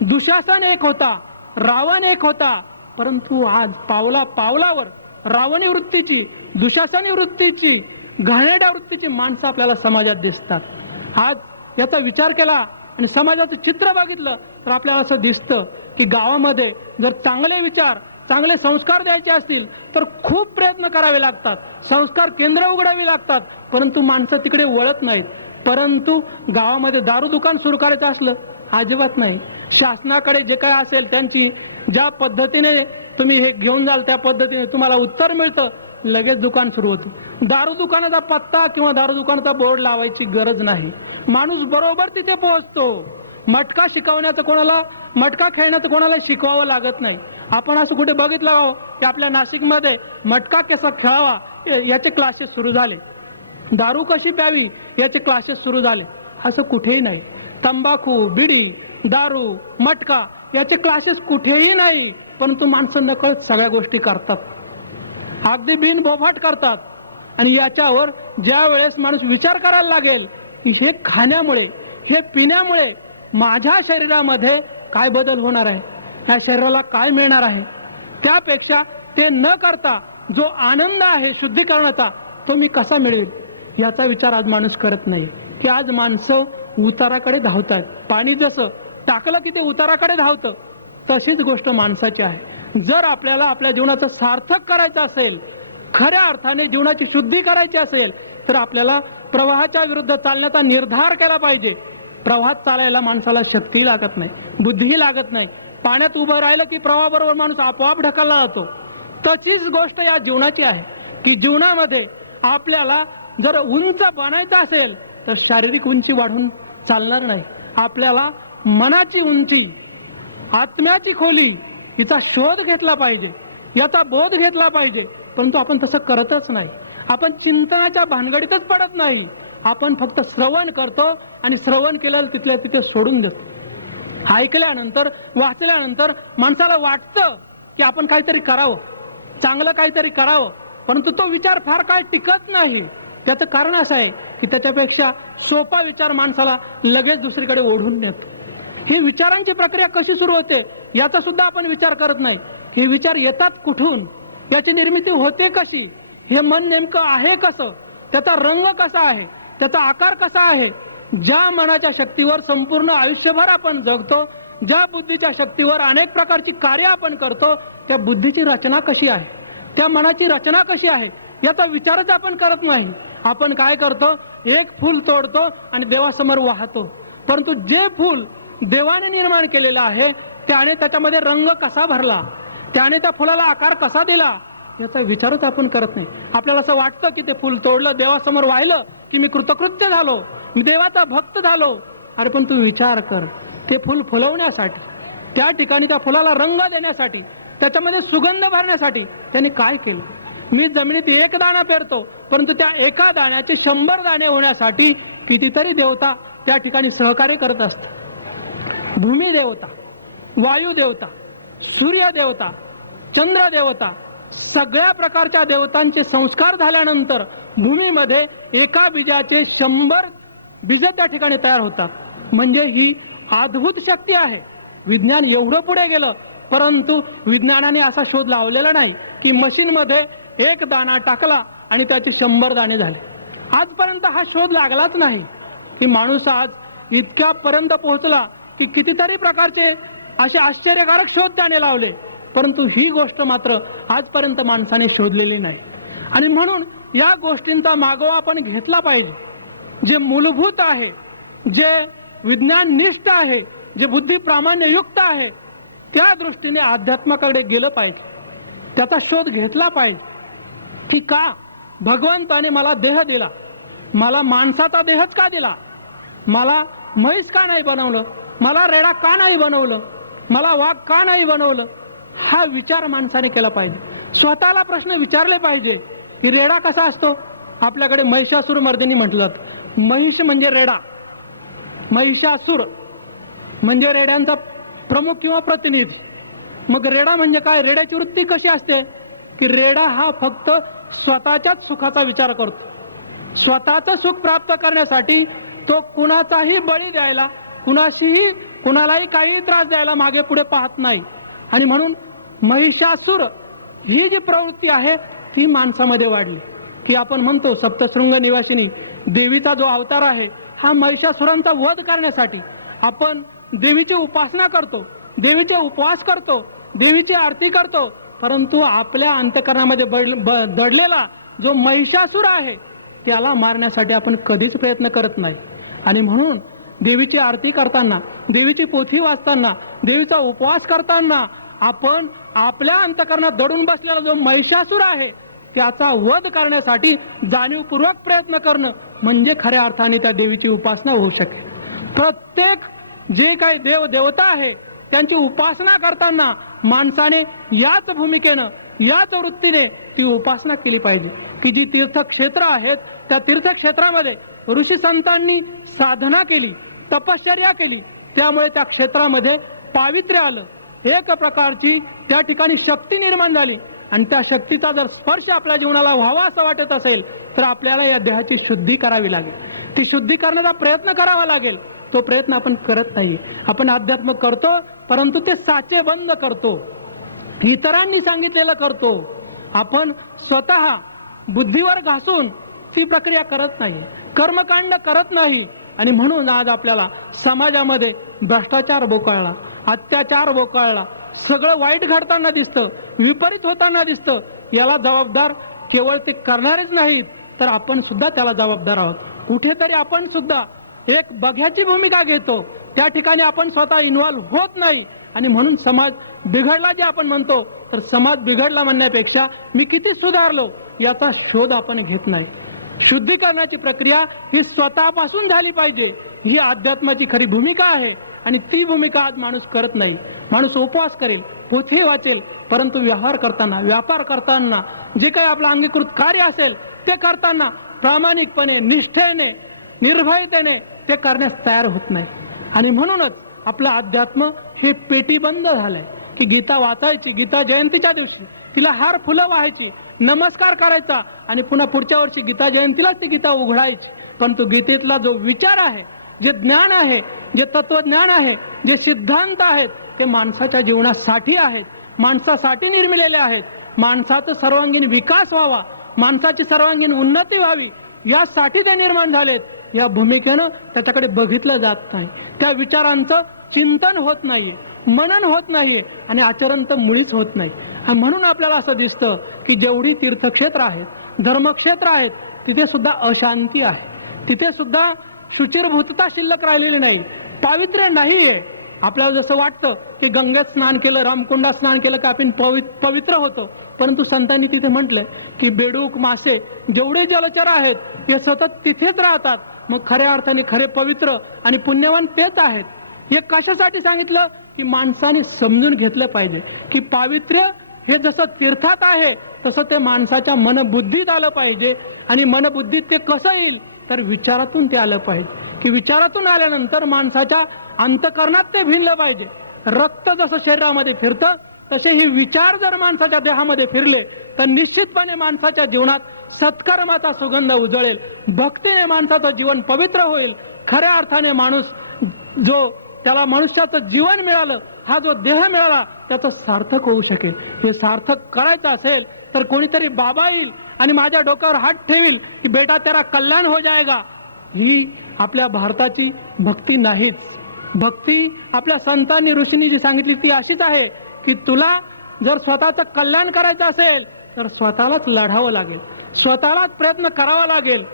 दुशासन एक होता, रावण एक होता, परंतु आज पावला पावलावर रावणी वृत्तीची, दुशासनी वृत्तीची, घाणेरड्या वृत्तीची माणसं आपल्याला समाजात दिसतात. आज याचा विचार केला आणि समाजाचं चित्र बघितलं तर आपल्याला असं दिसतं की गावामध्ये जर चांगले विचार, चांगले संस्कार द्यायचे असतील तर खूप प्रयत्न करावे लागतात, संस्कार केंद्र उघडावी लागतात, परंतु माणसं तिकडे वळत नाहीत. परंतु गावामध्ये दारू दुकान सुरू करायचं असलं अजिबात नाही. शासनाकडे जे काय असेल त्यांची ज्या पद्धतीने तुम्ही हे घेऊन जाल त्या पद्धतीने तुम्हाला उत्तर मिळतं, लगेच दुकान सुरू होतं. दारू दुकानाचा पत्ता किंवा दारू दुकानाचा बोर्ड लावायची गरज नाही, माणूस बरोबर तिथे पोहोचतो. मटका शिकवण्याचं कोणाला, मटका खेळण्याचं कोणाला शिकवावं लागत नाही. आपण असं कुठे बघितलं हो की आपल्या नाशिकमध्ये मटका कसा खेळावा याचे क्लासेस सुरू झाले, दारू कशी प्यावी याचे क्लासेस सुरू झाले, असं कुठेही नाही. तंबाखू, बिडी, दारू, मटका याचे क्लासेस कुठेही नाही, परंतु माणसं नकळत सगळ्या गोष्टी करतात, अगदी बिनबोफाट करतात. आणि याच्यावर ज्या वेळेस माणूस विचार करायला लागेल की हे खाण्यामुळे, हे पिण्यामुळे माझ्या शरीरामध्ये काय बदल होणार आहे, या शरीराला काय मिळणार आहे, त्यापेक्षा ते न करता जो आनंद आहे शुद्धीकरणाचा तो मी कसा मिळेल, याचा विचार आज माणूस करत नाही. की आज माणसं उताराकडे धावतात. पाणी जसं टाकलं की ते उताराकडे धावतं, तशीच गोष्ट माणसाची आहे. जर आपल्याला आपल्या जीवनाचं सार्थक करायचं असेल, खऱ्या अर्थाने जीवनाची शुद्धी करायची असेल, तर आपल्याला प्रवाहाच्या विरुद्ध चालण्याचा निर्धार केला पाहिजे. प्रवाहात चालायला माणसाला शक्ती लागत नाही, बुद्धी लागत नाही. पाण्यात उभं राहिलं की प्रवाहाबरोबर माणूस आपोआप ढकलला जातो. तशीच गोष्ट या जीवनाची आहे की जीवनामध्ये आपल्याला जर उंच बनायचं असेल तर शारीरिक उंची वाढून चालणार नाही. आपल्याला मनाची उंची, आत्म्याची खोली हिचा शोध घेतला पाहिजे, याचा बोध घेतला पाहिजे. परंतु आपण तसं करतच नाही. आपण चिंतनाच्या भानगडीतच पडत नाही. आपण फक्त श्रवण करतो आणि श्रवण केलेलं तिथल्या तिथे सोडून देतो. ऐकल्यानंतर, वाचल्यानंतर माणसाला वाटतं की आपण काहीतरी करावं, चांगलं काहीतरी करावं, परंतु तो विचार फार काळ टिकत नाही. त्याचं कारण असं आहे की त्याच्यापेक्षा सोपा विचार माणसाला लगेच दुसरीकडे ओढून नेतो. ही विचारांची प्रक्रिया कशी सुरू होते याचा सुद्धा आपण विचार करत नाही. हे विचार येतात कुठून, याची निर्मिती होते कशी, हे मन नेमकं आहे कसं, त्याचा रंग कसा आहे, त्याचा आकार कसा आहे. ज्या मनाच्या शक्तीवर संपूर्ण आयुष्यभर आपण जगतो, ज्या बुद्धीच्या शक्तीवर अनेक प्रकारची कार्य आपण करतो, त्या बुद्धीची रचना कशी आहे, त्या मनाची रचना कशी आहे, याचा विचारच आपण करत नाही. आपण काय करतो, एक फूल तोडतो आणि देवासमोर वाहतो. परंतु जे फूल देवाने निर्माण केलेलं आहे त्याने त्याच्यामध्ये रंग कसा भरला, त्याने त्या फुलाला आकार कसा दिला, याचा विचारच आपण करत नाही. आपल्याला असं वाटतं की ते फूल तोडलं, देवासमोर वाहिलं की मी कृतकृत्य झालो, मी देवाचा भक्त झालो. अरे पण तू विचार कर, ते फूल फुलवण्यासाठी, त्या ठिकाणी त्या फुलाला रंग देण्यासाठी, त्याच्यामध्ये सुगंध भरण्यासाठी त्याने काय केलं. मी जमिनीत एक दाणा पेरतो, परंतु त्या एका दाण्याचे 100 दाणे होण्यासाठी कितीतरी देवता त्या ठिकाणी सहकार्य करत असतात. भूमी देवता, वायू देवता, सूर्य देवता, चंद्र देवता, सगळ्या प्रकारच्या देवतांचे संस्कार झाल्यानंतर भूमीमध्ये एका बीजाचे 100 बीज त्या ठिकाणी तयार होतात. म्हणजे ही अद्भुत शक्ती आहे. विज्ञान एवढं पुढे गेलं, परंतु विज्ञानाने असा शोध लावलेला नाही की मशीनमध्ये एक दाणा टाकला आणि त्याचे 100 दाणे झाले. आजपर्यंत हा शोध लागलाच नाही. की माणूस आज इतक्यापर्यंत पोहोचला की कितीतरी प्रकारचे असे आश्चर्यकारक शोध त्याने लावले, परंतु ही गोष्ट मात्र आजपर्यंत माणसाने शोधलेली नाही. आणि म्हणून या गोष्टींचा मागोवा आपण घेतला पाहिजे. जे मूलभूत आहे, जे विज्ञाननिष्ठ आहे, जे बुद्धी प्रामाण्ययुक्त आहे, त्या दृष्टीने अध्यात्माकडे गेलं पाहिजे, त्याचा शोध घेतला पाहिजे. की का भगवंताने मला देह दिला, मला माणसाचा देहच का दिला, मला म्हैस का नाही बनवलं, मला रेडा का नाही बनवलं, मला वाघ का नाही बनवलं. हा विचार माणसाने केला पाहिजे. स्वतःला प्रश्न विचारले पाहिजे की रेडा कसा असतो. आपल्याकडे महिषासूर मर्दिनी म्हटलं जातं. महिष म्हणजे रेडा, महिषासूर म्हणजे रेड्यांचा प्रमुख किंवा प्रतिनिधी. मग रेडा म्हणजे काय, रेड्याची वृत्ती कशी असते की रेडा हा फक्त स्वतःच्याच सुखाचा विचार करतो. स्वतःचं सुख प्राप्त करण्यासाठी तो कुणाचाही बळी द्यायला, कुणालाही काही त्रास द्यायला मागे पुढे पाहत नाही. आणि म्हणून महिषासूर ही जी प्रवृत्ती आहे ती माणसामध्ये वाढली. की आपण म्हणतो सप्तशृंग निवासिनी देवीचा जो अवतार आहे हा महिषासुरांचा वध करण्यासाठी. आपण देवीची उपासना करतो, देवीचे उपवास करतो, देवीची आरती करतो, परंतु आपल्या अंतःकरणामध्ये दडलेला जो महिषासूर आहे त्याला मारण्यासाठी आपण कधीच प्रयत्न करत नाही. आणि म्हणून देवीची आरती करताना, देवीची पोथी वाचताना, देवीचा उपवास करताना आपण आपल्या अंतःकरणात दडून बसलेला जो महिषासूर आहे त्याचा वध करण्यासाठी जाणीवपूर्वक प्रयत्न करणं म्हणजे खऱ्या अर्थाने त्या देवीची उपासना होऊ शकेल. प्रत्येक जे काही देव देवता आहे त्यांची उपासना करताना माणसाने याच भूमिकेनं, याच वृत्तीने ती उपासना केली पाहिजे. की जी तीर्थक्षेत्र आहेत त्या तीर्थक्षेत्रामध्ये ऋषी संतांनी साधना केली, तपश्चर्या केली, त्यामुळे त्या क्षेत्रामध्ये पावित्र्य आलं, एक प्रकारची त्या ठिकाणी शक्ती निर्माण झाली आणि त्या शक्तीचा जर स्पर्श आपल्या जीवनाला व्हावा असं वाटत असेल तर आपल्याला या देहाची शुद्धी करावी लागेल. ती शुद्धी करण्याचा प्रयत्न करावा लागेल. तो प्रयत्न आपण करत नाही. आपण अध्यात्म करतो परंतु ते साचे बंद करतो, इतरांनी सांगितलेलं करतो. आपण स्वतः बुद्धीवर घासून ती प्रक्रिया करत नाही, कर्मकांड करत नाही. आणि म्हणून आज आपल्याला समाजामध्ये भ्रष्टाचार बोकाळला, अत्याचार बोकाळला, सगळं वाईट घडताना दिसतं, विपरीत होताना दिसतं. याला जबाबदार केवळ ते करणारेच नाहीत तर आपण सुद्धा त्याला जबाबदार आहोत. कुठेतरी आपण सुद्धा एक बघ्याची भूमिका घेतो, त्या ठिकाणी आपण स्वतः इन्व्हॉल्व्ह होत नाही. आणि म्हणून समाज बिघडला जे आपण म्हणतो, तर समाज बिघडला म्हणण्यापेक्षा मी किती सुधारलो याचा शोध आपण घेत नाही. शुद्धीकरणाची प्रक्रिया ही स्वतःपासून झाली पाहिजे, ही अध्यात्माची खरी भूमिका आहे. आणि ती भूमिका आज माणूस करत नाही. माणूस उपवास करेल, पोथी वाचेल, परंतु व्यवहार करताना, व्यापार करताना, जे काही आपलं अंगीकृत कार्य असेल ते करताना प्रामाणिकपणे, निष्ठेने, निर्भयतेने ते करण्यास तयार होत नाही. आणि म्हणूनच आपलं अध्यात्म हे पेटीबंद झालंय की गीता वाचायची, गीता जयंतीच्या दिवशी तिला हार फुलं व्हायची, नमस्कार करायचा आणि पुन्हा पुढच्या वर्षी गीता जयंतीलाच ती गीता उघडायची. परंतु गीतेतला जो विचार आहे, जे ज्ञान आहे, जे तत्वज्ञान आहे, जे सिद्धांत आहेत ते माणसाच्या जीवनासाठी आहेत, माणसासाठी निर्मिलेले आहेत. माणसाचा सर्वांगीण विकास व्हावा, माणसाची सर्वांगीण उन्नती व्हावी यासाठी ते निर्माण झालेत. या भूमिकेनं त्याच्याकडे बघितलं जात नाही, त्या विचारांचं चिंतन होत नाहीये, मनन होत नाहीये आणि आचरण तर मुळीच होत नाही. आणि म्हणून आपल्याला असं दिसतं की जेवढी तीर्थक्षेत्र आहेत, धर्मक्षेत्र आहेत, तिथे सुद्धा अशांती आहे, तिथे सुद्धा शुचिरभूतता शिल्लक राहिलेली नाही, पावित्र्य नाहीये. आपल्याला जसं वाटतं की गंगेत स्नान केलं, रामकुंडात स्नान केलं की आपण पवित्र होतो, परंतु संतांनी तिथे म्हटलंय की बेडूक, मासे, जेवढे जलचर आहेत हे सतत तिथेच राहतात. मग खऱ्या अर्थाने खरे पवित्र आणि पुण्यवान तेच आहेत. हे कशासाठी सांगितलं की माणसाने समजून घेतलं पाहिजे की पावित्र्य हे जसं तीर्थात आहे तसं ते माणसाच्या मनबुद्धीत आलं पाहिजे. आणि मनबुद्धीत ते कसं येईल तर विचारातून ते आलं पाहिजे की विचारातून आल्यानंतर माणसाच्या अंतकरणात ते भिनलं पाहिजे. रक्त जसं शरीरामध्ये फिरतं तसे हे विचार जर माणसाच्या देहामध्ये फिरले तर निश्चितपणे माणसाच्या जीवनात सत्कर्माचा सुगंध उजळेल, भक्तीने माणसाचं जीवन पवित्र होईल. खऱ्या अर्थाने माणूस जो त्याला मनुष्याचं जीवन मिळालं, हा जो देह मिळाला त्याचं सार्थक होऊ शकेल. हे सार्थक करायचं असेल तर कोणीतरी बाबा येईल आणि माझ्या डोक्यावर हात ठेवील की बेटा तेरा कल्याण हो जाएगा. ही आपल्या भारताची भक्ती नाहीच. भक्ती आपल्या संतांनी, ऋषींनी जी सांगितली ती अशीच आहे की तुला जर स्वतःचं कल्याण करायचं असेल तर स्वतःलाच लढावं लागेल, स्वतःलाच प्रयत्न करावा लागेल.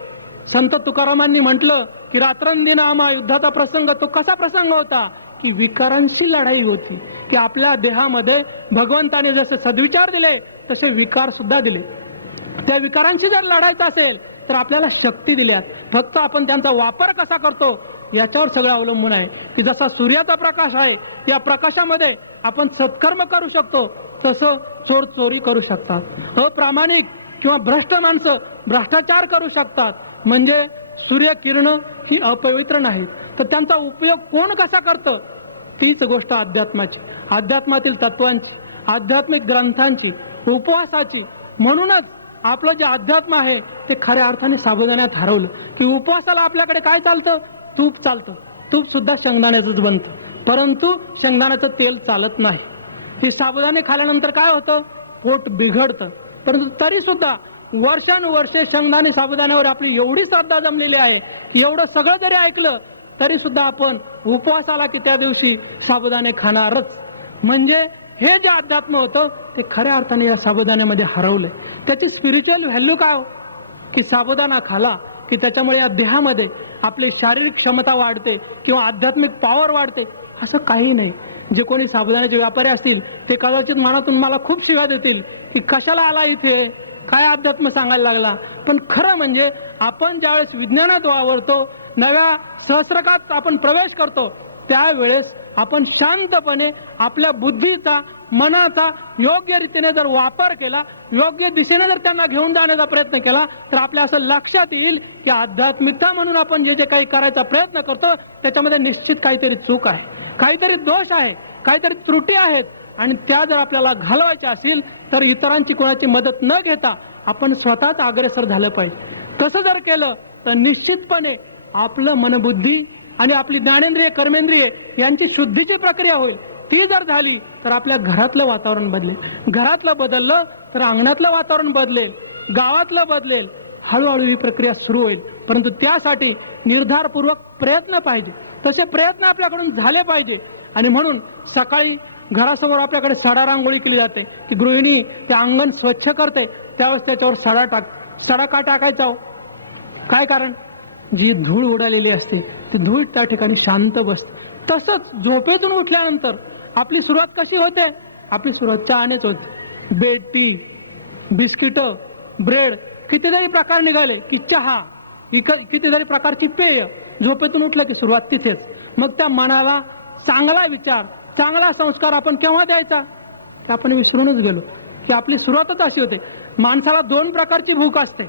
संत तुकारामांनी म्हटलं की रात्रंदिन आम्हा युद्धाचा प्रसंग, तो कसा प्रसंग होता की विकारांशी लढाई होती. की आपल्या देहामध्ये भगवंताने जसे सद्विचार दिले तसे विकार सुद्धा दिले. त्या विकारांशी जर लढायचं असेल तर आपल्याला शक्ती दिल्यात, फक्त आपण त्यांचा वापर कसा करतो याच्यावर सगळं अवलंबून आहे. की जसा सूर्याचा प्रकाश आहे, या प्रकाशामध्ये आपण सत्कर्म करू शकतो, तसं चोर चोरी करू शकतात, अप्रामाणिक किंवा भ्रष्ट माणसं भ्रष्टाचार करू शकतात. म्हणजे सूर्यकिरण ही अपवित्र नाहीत, तर त्यांचा उपयोग कोण कसा करतं तीच गोष्ट अध्यात्माची, अध्यात्मातील तत्वांची, आध्यात्मिक ग्रंथांची, उपवासाची. म्हणूनच आपलं जे अध्यात्म आहे ते खऱ्या अर्थाने साबुदाण्यात हरवलं. की उपवासाला आपल्याकडे काय चालतं, तूप चालतं, तूप सुद्धा शेंगदाण्याचंच बनतं, परंतु शेंगदाण्याचं तेल चालत नाही. ही साबुदाणे खाल्यानंतर काय होतं, पोट बिघडतं. परंतु तरी सुद्धा वर्षानुवर्षे शेंगदाणे साबुदाण्यावर आपली एवढी श्रद्धा जमलेली आहे, एवढं सगळं जरी ऐकलं तरी सुद्धा आपण उपवासाला की त्या दिवशी साबुदाणे खाणारच. म्हणजे हे जे अध्यात्म होतं ते खऱ्या अर्थाने या साबुदाण्यामध्ये हरवलंय. त्याची स्पिरिच्युअल व्हॅल्यू काय हो, की साबुदाणा खाला की त्याच्यामुळे या देहामध्ये आपली शारीरिक क्षमता वाढते किंवा आध्यात्मिक पॉवर वाढते, असं काही नाही. जे कोणी साबुदाण्याचे व्यापारी असतील ते कदाचित मनातून मला खूप शिव्या देतील की कशाला आला इथे, काय अध्यात्म सांगायला लागला. पण खरं म्हणजे आपण ज्यावेळेस विज्ञानात वावरतो, नव्या सहस्त्रकात आपण प्रवेश करतो, त्यावेळेस आपण शांतपणे आपल्या बुद्धीचा, मनाचा योग्य रीतीने जर वापर केला, योग्य दिशेने जर त्यांना घेऊन जाण्याचा प्रयत्न केला तर आपल्या असं लक्षात येईल की आध्यात्मिकता म्हणून आपण जे जे काही करायचा प्रयत्न करतो त्याच्यामध्ये निश्चित काहीतरी चूक आहे, काहीतरी दोष आहे. काहीतरी त्रुटी आहेत आणि त्या जर आपल्याला घालवायच्या असतील तर इतरांची कोणाची मदत न घेता आपण स्वतःच अग्रेसर झालं पाहिजे. तसं जर केलं तर निश्चितपणे आपलं मनबुद्धी आणि आपली ज्ञानेंद्रिय कर्मेंद्रिय यांची शुद्धीची प्रक्रिया होईल. ती जर झाली तर आपल्या घरातलं वातावरण बदलेल. घरातलं बदललं तर अंगणातलं वातावरण बदलेल, गावातलं बदलेल. हळूहळू ही प्रक्रिया सुरू होईल. परंतु त्यासाठी निर्धारपूर्वक प्रयत्न पाहिजे. तसे प्रयत्न आपल्याकडून झाले पाहिजे. आणि म्हणून सकाळी घरासमोर आपल्याकडे सडा रांगोळी केली जाते. ती गृहिणी ते अंगण स्वच्छ करते, त्यावेळेस त्याच्यावर सडा का टाकायचा हो? काय कारण? जी धूळ उडालेली असते ती धूळ त्या ठिकाणी शांत बसते. तसंच झोपेतून उठल्यानंतर आपली सुरुवात कशी होते? आपली सुरुवात चहानेच होते. बेड टी, बिस्किट, ब्रेड, कितीतरी प्रकार निघाले की चहा, कितीतरी प्रकारची पेय. झोपेतून उठलं की सुरुवात तिथेच. मग त्या मनाला चांगला विचार, चांगला संस्कार आपण केव्हा द्यायचा? की आपण विसरूनच गेलो की आपली सुरुवातच अशी होते. माणसाला 2 प्रकारची भूक असते.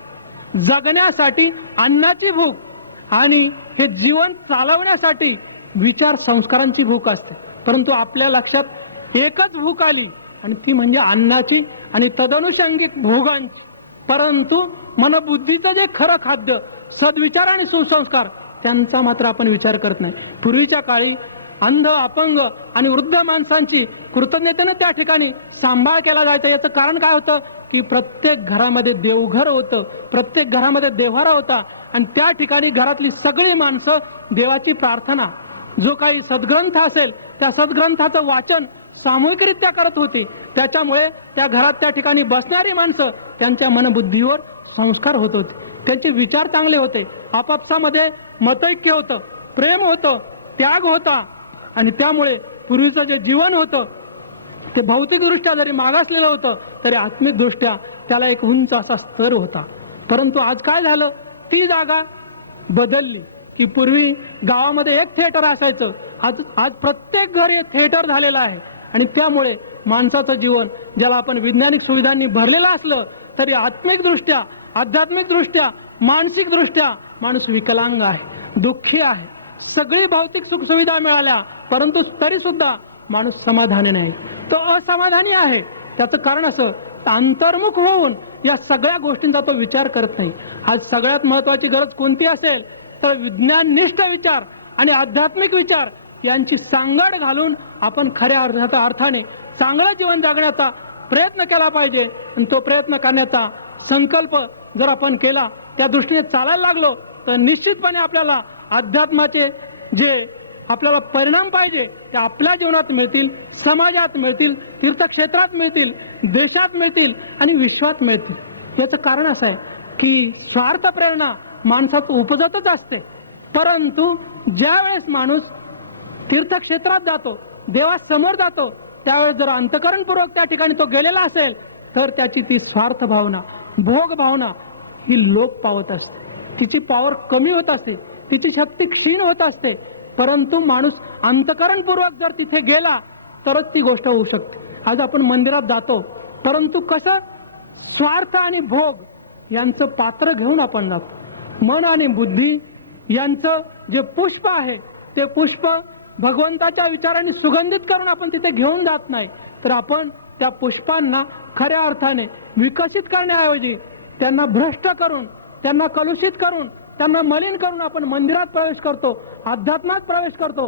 जगण्यासाठी अन्नाची भूक आणि हे जीवन चालवण्यासाठी विचार संस्कारांची भूक असते. परंतु आपल्या लक्षात एकच भूक आली आणि ती म्हणजे अन्नाची आणि तदनुषंगिक भोगांची. परंतु मनबुद्धीचं जे खरं खाद्य, सद्विचार आणि सुसंस्कार, त्यांचा मात्र आपण विचार करत नाही. पूर्वीच्या काळी अंध, अपंग आणि वृद्ध माणसांची कृतज्ञतेने त्या ठिकाणी सांभाळ केला जायचा. याचं कारण काय होतं? की प्रत्येक घरामध्ये देवघर होतं, प्रत्येक घरामध्ये देव्हारा होता आणि त्या ठिकाणी घरातली सगळी माणसं देवाची प्रार्थना, जो काही सद्ग्रंथ असेल त्या सद्ग्रंथाचं वाचन सामूहिकरित्या करत होती. त्याच्यामुळे त्या घरात त्या ठिकाणी बसणारी माणसं त्यांच्या मनबुद्धीवर संस्कार होत होते. त्यांचे विचार चांगले होते. आपापसामध्ये मतैक्य होतं, प्रेम होतं, त्याग होता आणि त्यामुळे पूर्वीचं जे जीवन होतं ते भौतिकदृष्ट्या जरी मागासलेलं होतं तरी आत्मिकदृष्ट्या त्याला एक उंच असा स्तर होता. परंतु आज काय झालं? ती जागा बदलली की पूर्वी गावामध्ये एक थिएटर असायचं, आज प्रत्येक घरी थिएटर झालेलं आहे. आणि त्यामुळे माणसाचं जीवन, ज्याला आपण वैज्ञानिक सुविधांनी भरलेलं असलं तरी आत्मिकदृष्ट्या, आध्यात्मिकदृष्ट्या, मानसिकदृष्ट्या माणूस विकलांग आहे, दुःखी आहे. सगळी भौतिक सुखसुविधा मिळाल्या परंतु तरी सुद्धा माणूस समाधानी नाही, तो असमाधानी आहे. त्याचं कारण असं, अंतर्मुख होऊन या सगळ्या गोष्टींचा तो विचार करत नाही. आज सगळ्यात महत्वाची गरज कोणती असेल तर विज्ञाननिष्ठ विचार आणि आध्यात्मिक विचार यांची सांगड घालून आपण खऱ्या अर्थाने चांगलं जीवन जगण्याचा प्रयत्न केला पाहिजे. आणि तो प्रयत्न करण्याचा संकल्प जर आपण केला, त्या दृष्टीने चालायला लागलो तर निश्चितपणे आपल्याला अध्यात्माचे जे आपल्याला परिणाम पाहिजे ते आपल्या जीवनात मिळतील, समाजात मिळतील, तीर्थक्षेत्रात मिळतील, देशात मिळतील आणि विश्वात मिळतील. याचं कारण असं आहे की स्वार्थ प्रेरणा माणसात उपजतच असते. परंतु ज्या वेळेस माणूस तीर्थक्षेत्रात जातो, देवासमोर जातो, त्यावेळेस जर अंतःकरणपूर्वक त्या ठिकाणी तो गेलेला असेल तर त्याची ती स्वार्थ भावना, भोग भावना ही लोप पावत असते. तिची पॉवर कमी होत असते, तिची शक्ती क्षीण होत असते. परंतु माणूस अंतःकरणपूर्वक जर तिथे गेला तरच ती गोष्ट होऊ शकते. आज आपण मंदिरात जातो परंतु कसं स्वार्थ आणि भोग यांचं पात्र घेऊन आपण जातो. मन आणि बुद्धी यांचं जे पुष्प आहे ते पुष्प भगवंताच्या विचारांनी सुगंधित करून आपण तिथे घेऊन जात नाही, तर आपण त्या पुष्पांना खऱ्या अर्थाने विकसित करण्याऐवजी त्यांना भ्रष्ट करून, त्यांना कलुषित करून, त्यांना मलिन करून आपण मंदिरात प्रवेश करतो, अध्यात्मात प्रवेश करतो